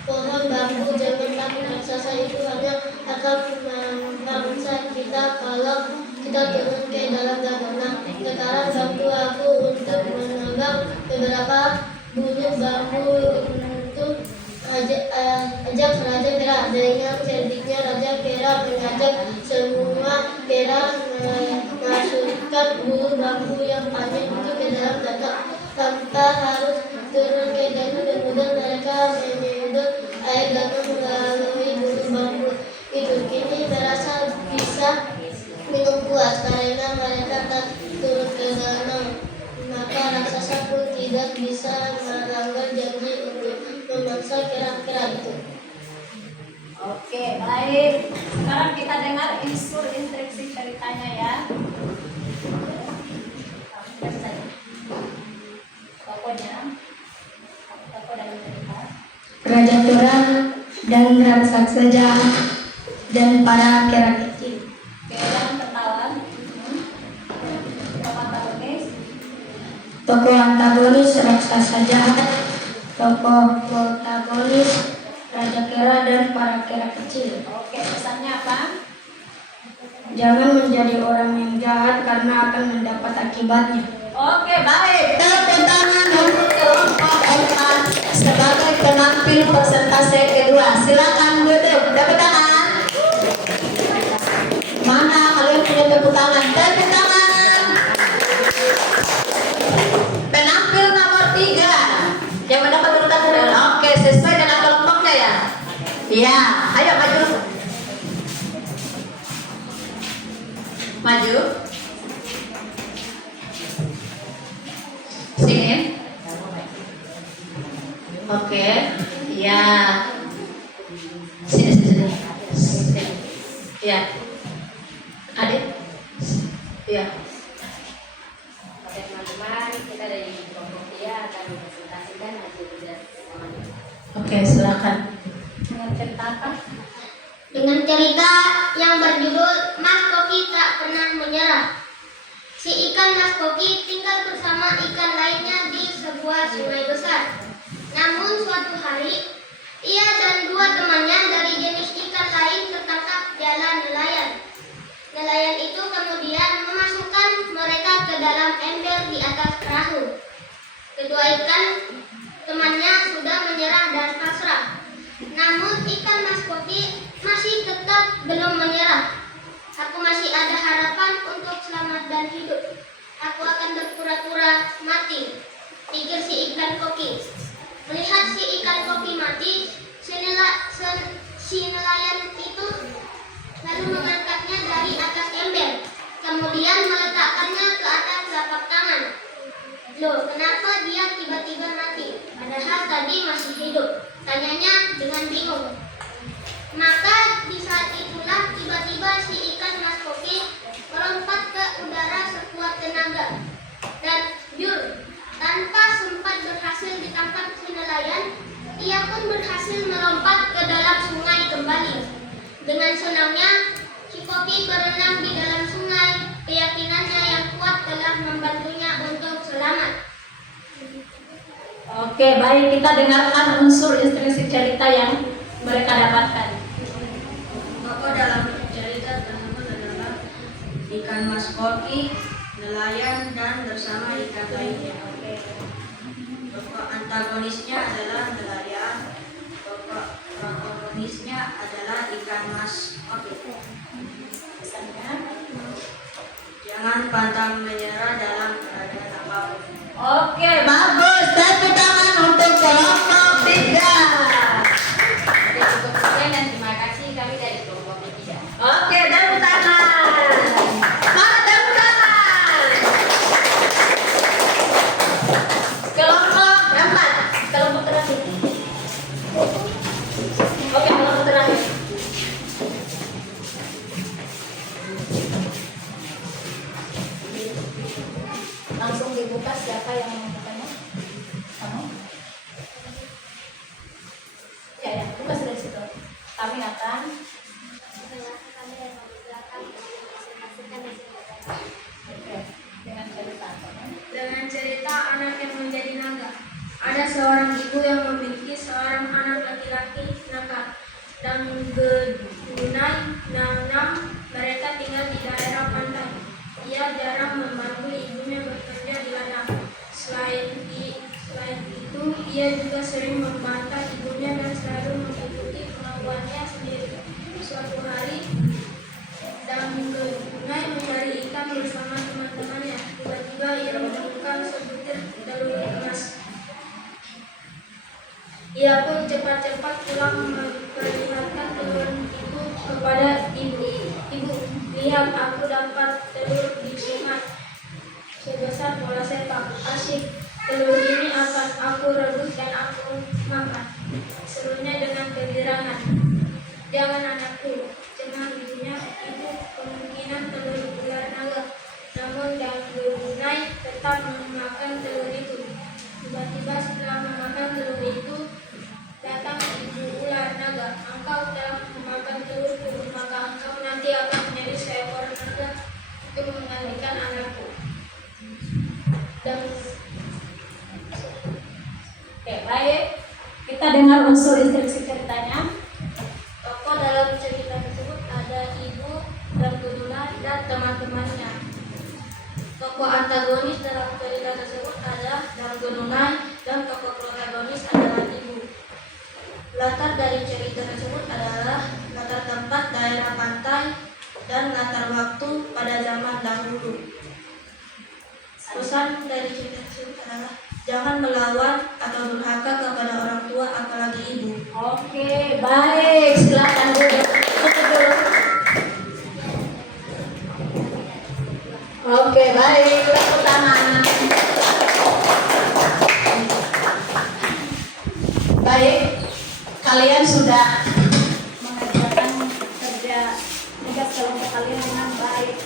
pohon bambu. Jangan takut, raksasa itu hanya akan memangsa kita kalau kita turun ke dalam danau. Nah, sekarang bantu aku untuk menebang beberapa bulu bambu untuk ajak Raja Kera. Dengan cerdiknya Raja Kera mengajak semua Kera memasukkan bulu bambu yang panjang itu ke dalam danau tanpa harus turun ke danau. Kemudian mereka menyedot air danau melalui bulu bambu itu. Kini merasa bisa minum puas karena mereka tak turun ke danau. Maka raksasa pun tidak bisa melanggar janji untuk memangsa kera-kera itu. Oke, baik. Sekarang kita dengar instruksi ceritanya ya. Tokohnya, tokoh dari cerita. Raja Kera dan raksasa jahat dan para kera kecil. Oke, yang kenalan. Tokoh antagonis. Tokoh antagonis raksasa jahat, tokoh protagonis Raja Kera dan para kera kecil. Oke, pesannya apa? Jangan menjadi orang yang jahat karena akan mendapat akibatnya. Oke, baik. Tepuk tangan untuk kelompok 4 sebagai penampil persentase kedua. Silakan duduk. Tepuk tangan. Mana kalian punya tepuk tangan? Tepuk tangan. Penampil nomor 3 yang mendapat urutan kedua. Oke, sesuai dengan kelompoknya ya. Iya, ayo maju. Maju. Sini. Oke. Ya. Sini. Ya. Adik. Ya. Oke teman-teman, kita dari kelompok dia akan mempresentasikan hasil kerja teman-teman. Oke, silakan. Dengan cerita apa? Dengan cerita yang berjudul Mas Koki Tak Pernah Menyerah. Si ikan Mas Koki tinggal bersama ikan lainnya di sebuah sungai besar. Namun suatu hari, ia dan 2 temannya dari jenis ikan lain tertangkap jalan nelayan. Nelayan itu kemudian memasukkan mereka ke dalam ember di atas perahu. Kedua ikan temannya sudah menyerah dan pasrah. Namun ikan Mas Koki masih tetap belum menyerah. Aku masih ada harapan untuk selamat dan hidup. Aku akan berpura-pura mati, pikir si ikan koki. Melihat si ikan koki mati, si nelayan itu lalu mengangkatnya dari atas ember, kemudian meletakkannya ke atas telapak tangan. Loh, kenapa dia tiba-tiba mati? Padahal tadi masih hidup, tanyanya dengan bingung. Maka di saat itulah tiba-tiba si ikan Mas Koki melompat ke udara sekuat tenaga. Dan tanpa sempat berhasil ditangkap si nelayan, ia pun berhasil melompat ke dalam sungai kembali. Dengan senangnya, si Koki berenang di dalam sungai. Keyakinannya yang kuat telah membantunya untuk selamat. Oke, baik, kita dengarkan unsur instruksi cerita yang mereka dapatkan. Tokoh dalam cerita tersebut adalah ikan Mas Koki, nelayan, dan bersama ikan lainnya. Tokoh antagonisnya adalah nelayan, tokoh protagonisnya adalah ikan Mas Koki. Pesannya. Jangan pantang menyerah dalam keadaan apapun. Oke, bagus. Tepuk tangan untuk kelompok 3. Oke, cukup sekian dan terima kasih kami dari kelompok 3. Oke, tepuk tangan. Mana tepuk tangan? Kelompok 4. Kelompok terakhir. Oke, kelompok terakhir. Langsung dibuka, siapa yang mau bertanya? Kamu? Ya, buka dari situ. Kami akan dengan cerita. Dengan cerita anak yang menjadi naga. Ada seorang ibu yang memiliki seorang anak laki-laki nakal dan gedunai nanam. Mereka tinggal di daerah pantai. Ia jarang membantu ibunya bekerja di ladang. Selain itu, ia juga sering membantah ibunya dan selalu mengikuti kemauannya sendiri. Suatu hari, Gedunai mencari ikan bersama teman-temannya. Tiba-tiba ia menemukan sebutir telur emas. Ia pun cepat-cepat pulang memperlihatkan telur itu kepada ibu. Ibu, lihat, aku dapat telur di sungai sebesar bola sepak. Asyik, telur ini akan aku rebus dan aku makan, serunya dengan kegirangan. Jangan anakku, cemah ibunya, itu kemungkinan telur ular naga. Namun Gedunai tetap memakan telur itu. Tiba-tiba setelah memakan telur itu, datang ibu ular naga. Engkau telah memakan telurku, maka engkau nanti akan menjadi seekor naga untuk menggantikan anakku. Dan Oke, baik. Kita dengar unsur instruksi ceritanya. tokoh dalam cerita tersebut ada ibu dan Gedunai Tokoh antagonis dalam cerita tersebut adalah Dago Nunai dan tokoh protagonis adalah ibu. Latar dari cerita tersebut adalah latar tempat daerah pantai dan latar waktu pada zaman dahulu. Pesan dari cerita tersebut adalah jangan melawan atau durhaka kepada orang tua apalagi ibu. Oke, baik. Silakan dulu. Oke, baik. Tepuk tangan. Baik, kalian sudah Mengerjakan kerja tugas kelompok kalian dengan baik.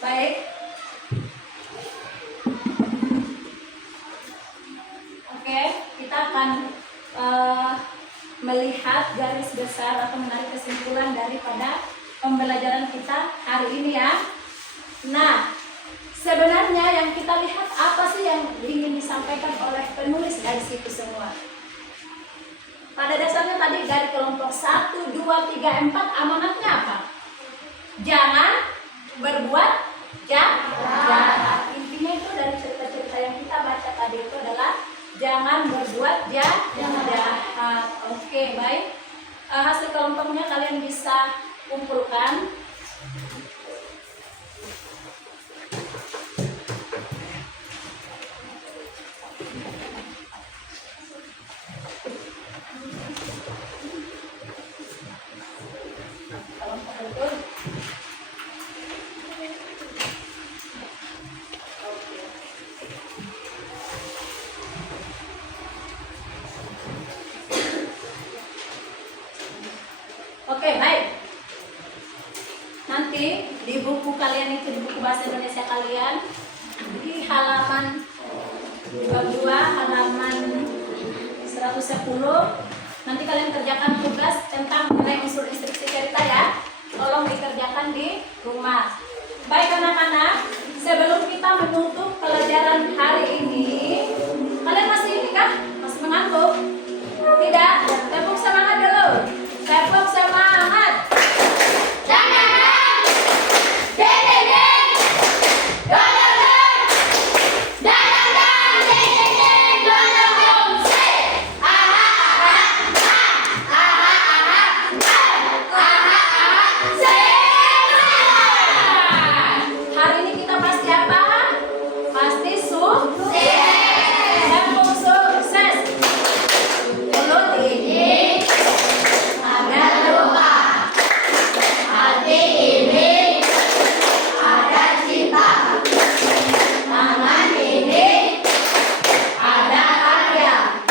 Baik. Oke, kita akan melihat garis besar atau menarik kesimpulan daripada pembelajaran kita hari ini ya. Nah, sebenarnya yang kita lihat apa sih yang ingin disampaikan oleh penulis dari situ semua. Pada dasarnya tadi dari kelompok 1, 2, 3, 4 amanatnya apa? Jangan berbuat jahat. Intinya itu dari cerita-cerita yang kita baca tadi itu adalah jangan berbuat jahat. Oke, baik. Hasil kelompoknya kalian bisa kumpulkan. Kelompok itu. Oke, baik. Nanti di buku kalian itu, di buku bahasa Indonesia kalian, di halaman 22, halaman 110, nanti kalian kerjakan tugas tentang mengenai unsur instruksi cerita ya. Tolong dikerjakan di rumah. Baik anak-anak, sebelum kita menutup pelajaran hari ini, kalian masih ini kah? Masih mengantuk? Tidak? Tepuk semangat dulu. Tepuk semangat. Hari ini kita pasti apa? Pasti sukses. Mulut ini ada luka, hati ini ada cinta, tangan ini ada karya.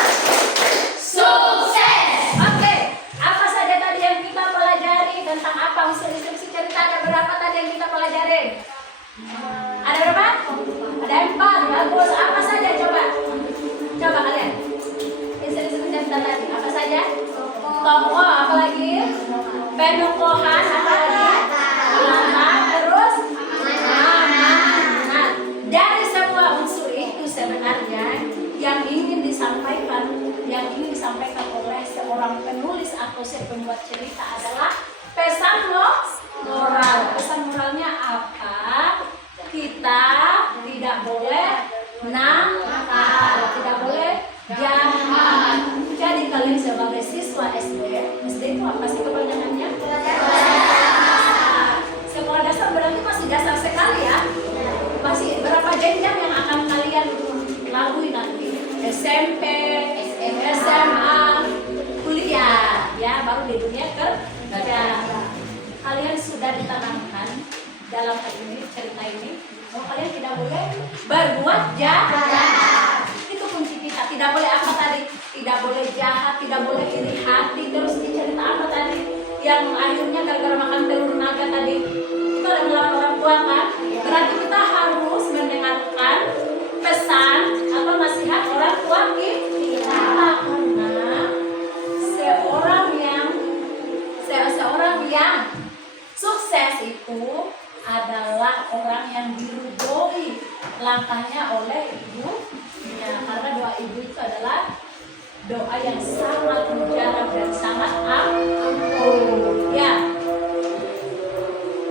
Sukses. Oke, apa saja tadi yang kita pelajari tentang apa unsur instruksi cerita? Ada berapa tadi yang kita pelajari? Ada berapa? Ada 4. Bagus. Apa saja coba? Coba kalian. Instruksi cerita tadi apa saja? Tokoh, apa lagi? Penokohan, apa lagi? Alamat, terus amanat. Dari semua unsur itu sebenarnya yang ingin disampaikan oleh seorang penulis atau pembuat cerita adalah pesan moral. Pesan moralnya apa? Kita tidak boleh nakal, tidak boleh jahat. Jadi kalian sebagai siswa SD itu apa sih kepanjangannya? Sekolah dasar berarti masih dasar sekali ya. Masih berapa jenjang yang akan kalian lalui nanti? SMP, SMA, kuliah, ya baru di dunia kerja. Kalian sudah ditanamkan dalam cerita ini bahwa kalian tidak boleh berbuat jahat. Itu kunci kita. Tidak boleh apa tadi? Tidak boleh jahat, tidak boleh iri hati. Terus di cerita apa tadi? Yang akhirnya gara-gara makan telur naga tadi itu adalah melawan orang tua kan? Berarti kita harus mendengarkan pesan atau nasihat orang tua kita, karena seorang yang sukses itu adalah orang yang diridhoi langkahnya oleh ibunya, karena doa ibu itu adalah doa yang sangat mujarab dan sangat ampuh. Ya,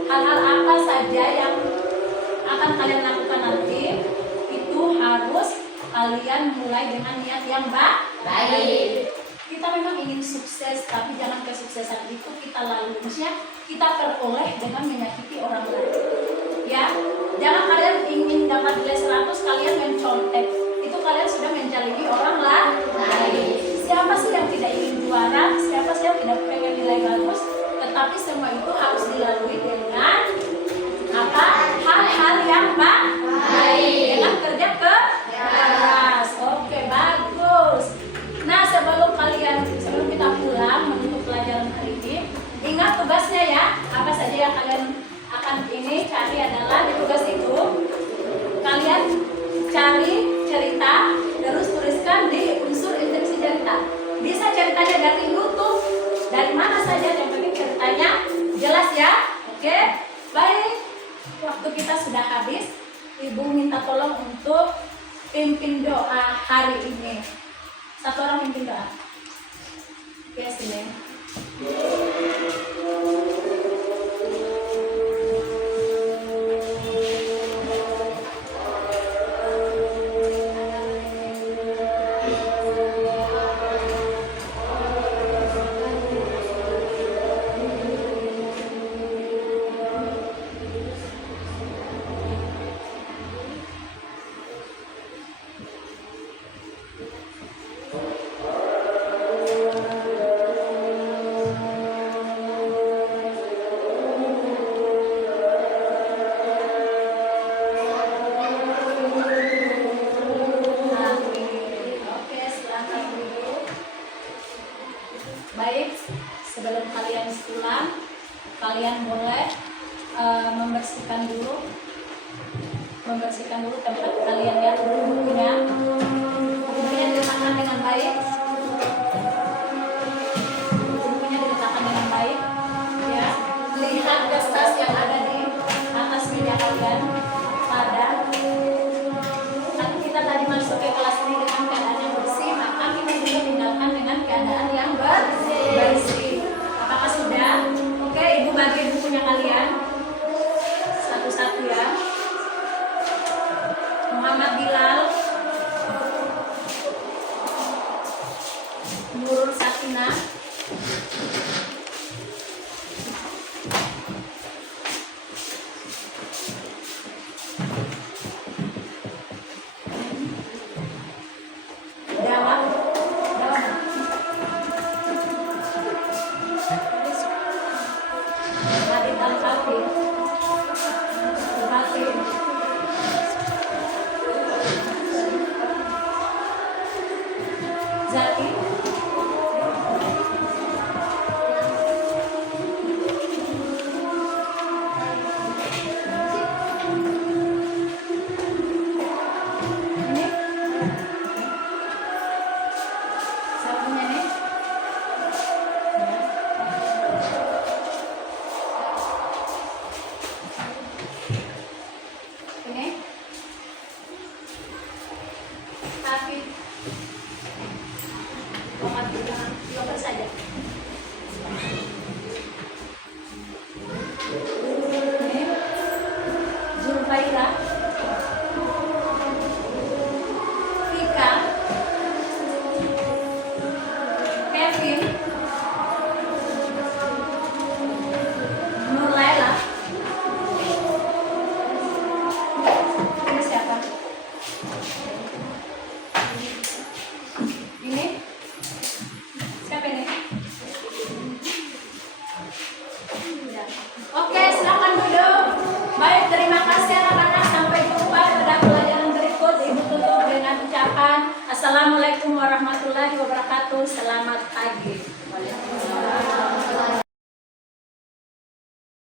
hal-hal apa saja saja yang akan kalian lakukan nanti itu harus kalian mulai dengan niat yang baik. Kita memang ingin sukses, tapi jangan kesuksesan itu kita lalui. Maksudnya kita peroleh dengan menyakiti orang lain. Ya, jangan kalian ingin dapat nilai 100 kalian mencontek. Itu kalian sudah menjalimi orang lain. Siapa sih yang tidak ingin juara? Siapa sih yang tidak pengen nilai bagus? Tetapi semua itu harus dilalui dengan apa? Hal-hal yang baik. Dengan kerja keras. Oke, bagus. Nah, sebelum kita pulang menutup pelajaran hari ini, ingat tugasnya ya. Apa saja yang kalian akan ini cari adalah di tugas itu kalian cari cerita, terus tuliskan di unsur instruksi cerita. Bisa ceritanya dari YouTube, dari mana saja, yang penting ceritanya jelas ya. Oke, baik. Waktu kita sudah habis. Ibu minta tolong untuk pimpin doa hari ini. Satu orang pimpin doa. Oke, sini. Baik, sebelum kalian pulang, kalian boleh membersihkan dulu tempat kalian ya, bukunya diletakkan dengan baik. Bukunya diletakkan dengan baik, ya. Lihat kertas yang ada di atas meja kalian. Kan kita tadi masuk ke kelas ini dengan keadaan yang bersih, maka kita juga tinggalkan dengan keadaan yang bersih. Apakah sudah? Oke, ibu bagi bukunya kalian satu-satu ya. Muhammad Bilal, Nurul Sakinah, Zaki, ini sapunya nih. Ini tapi Muhammad Bilal, diopet saja. Ini Zulfaira, Vika, Kevin, Nurlaila. Ini siapa? Ini siapa ini? Oke, silakan duduk. Baik, terima kasih anak-anak. Sampai jumpa pada pelajaran berikut. Ibu tutup dengan ucapan Assalamualaikum warahmatullahi wabarakatuh. Selamat pagi. Waalaikumsalam.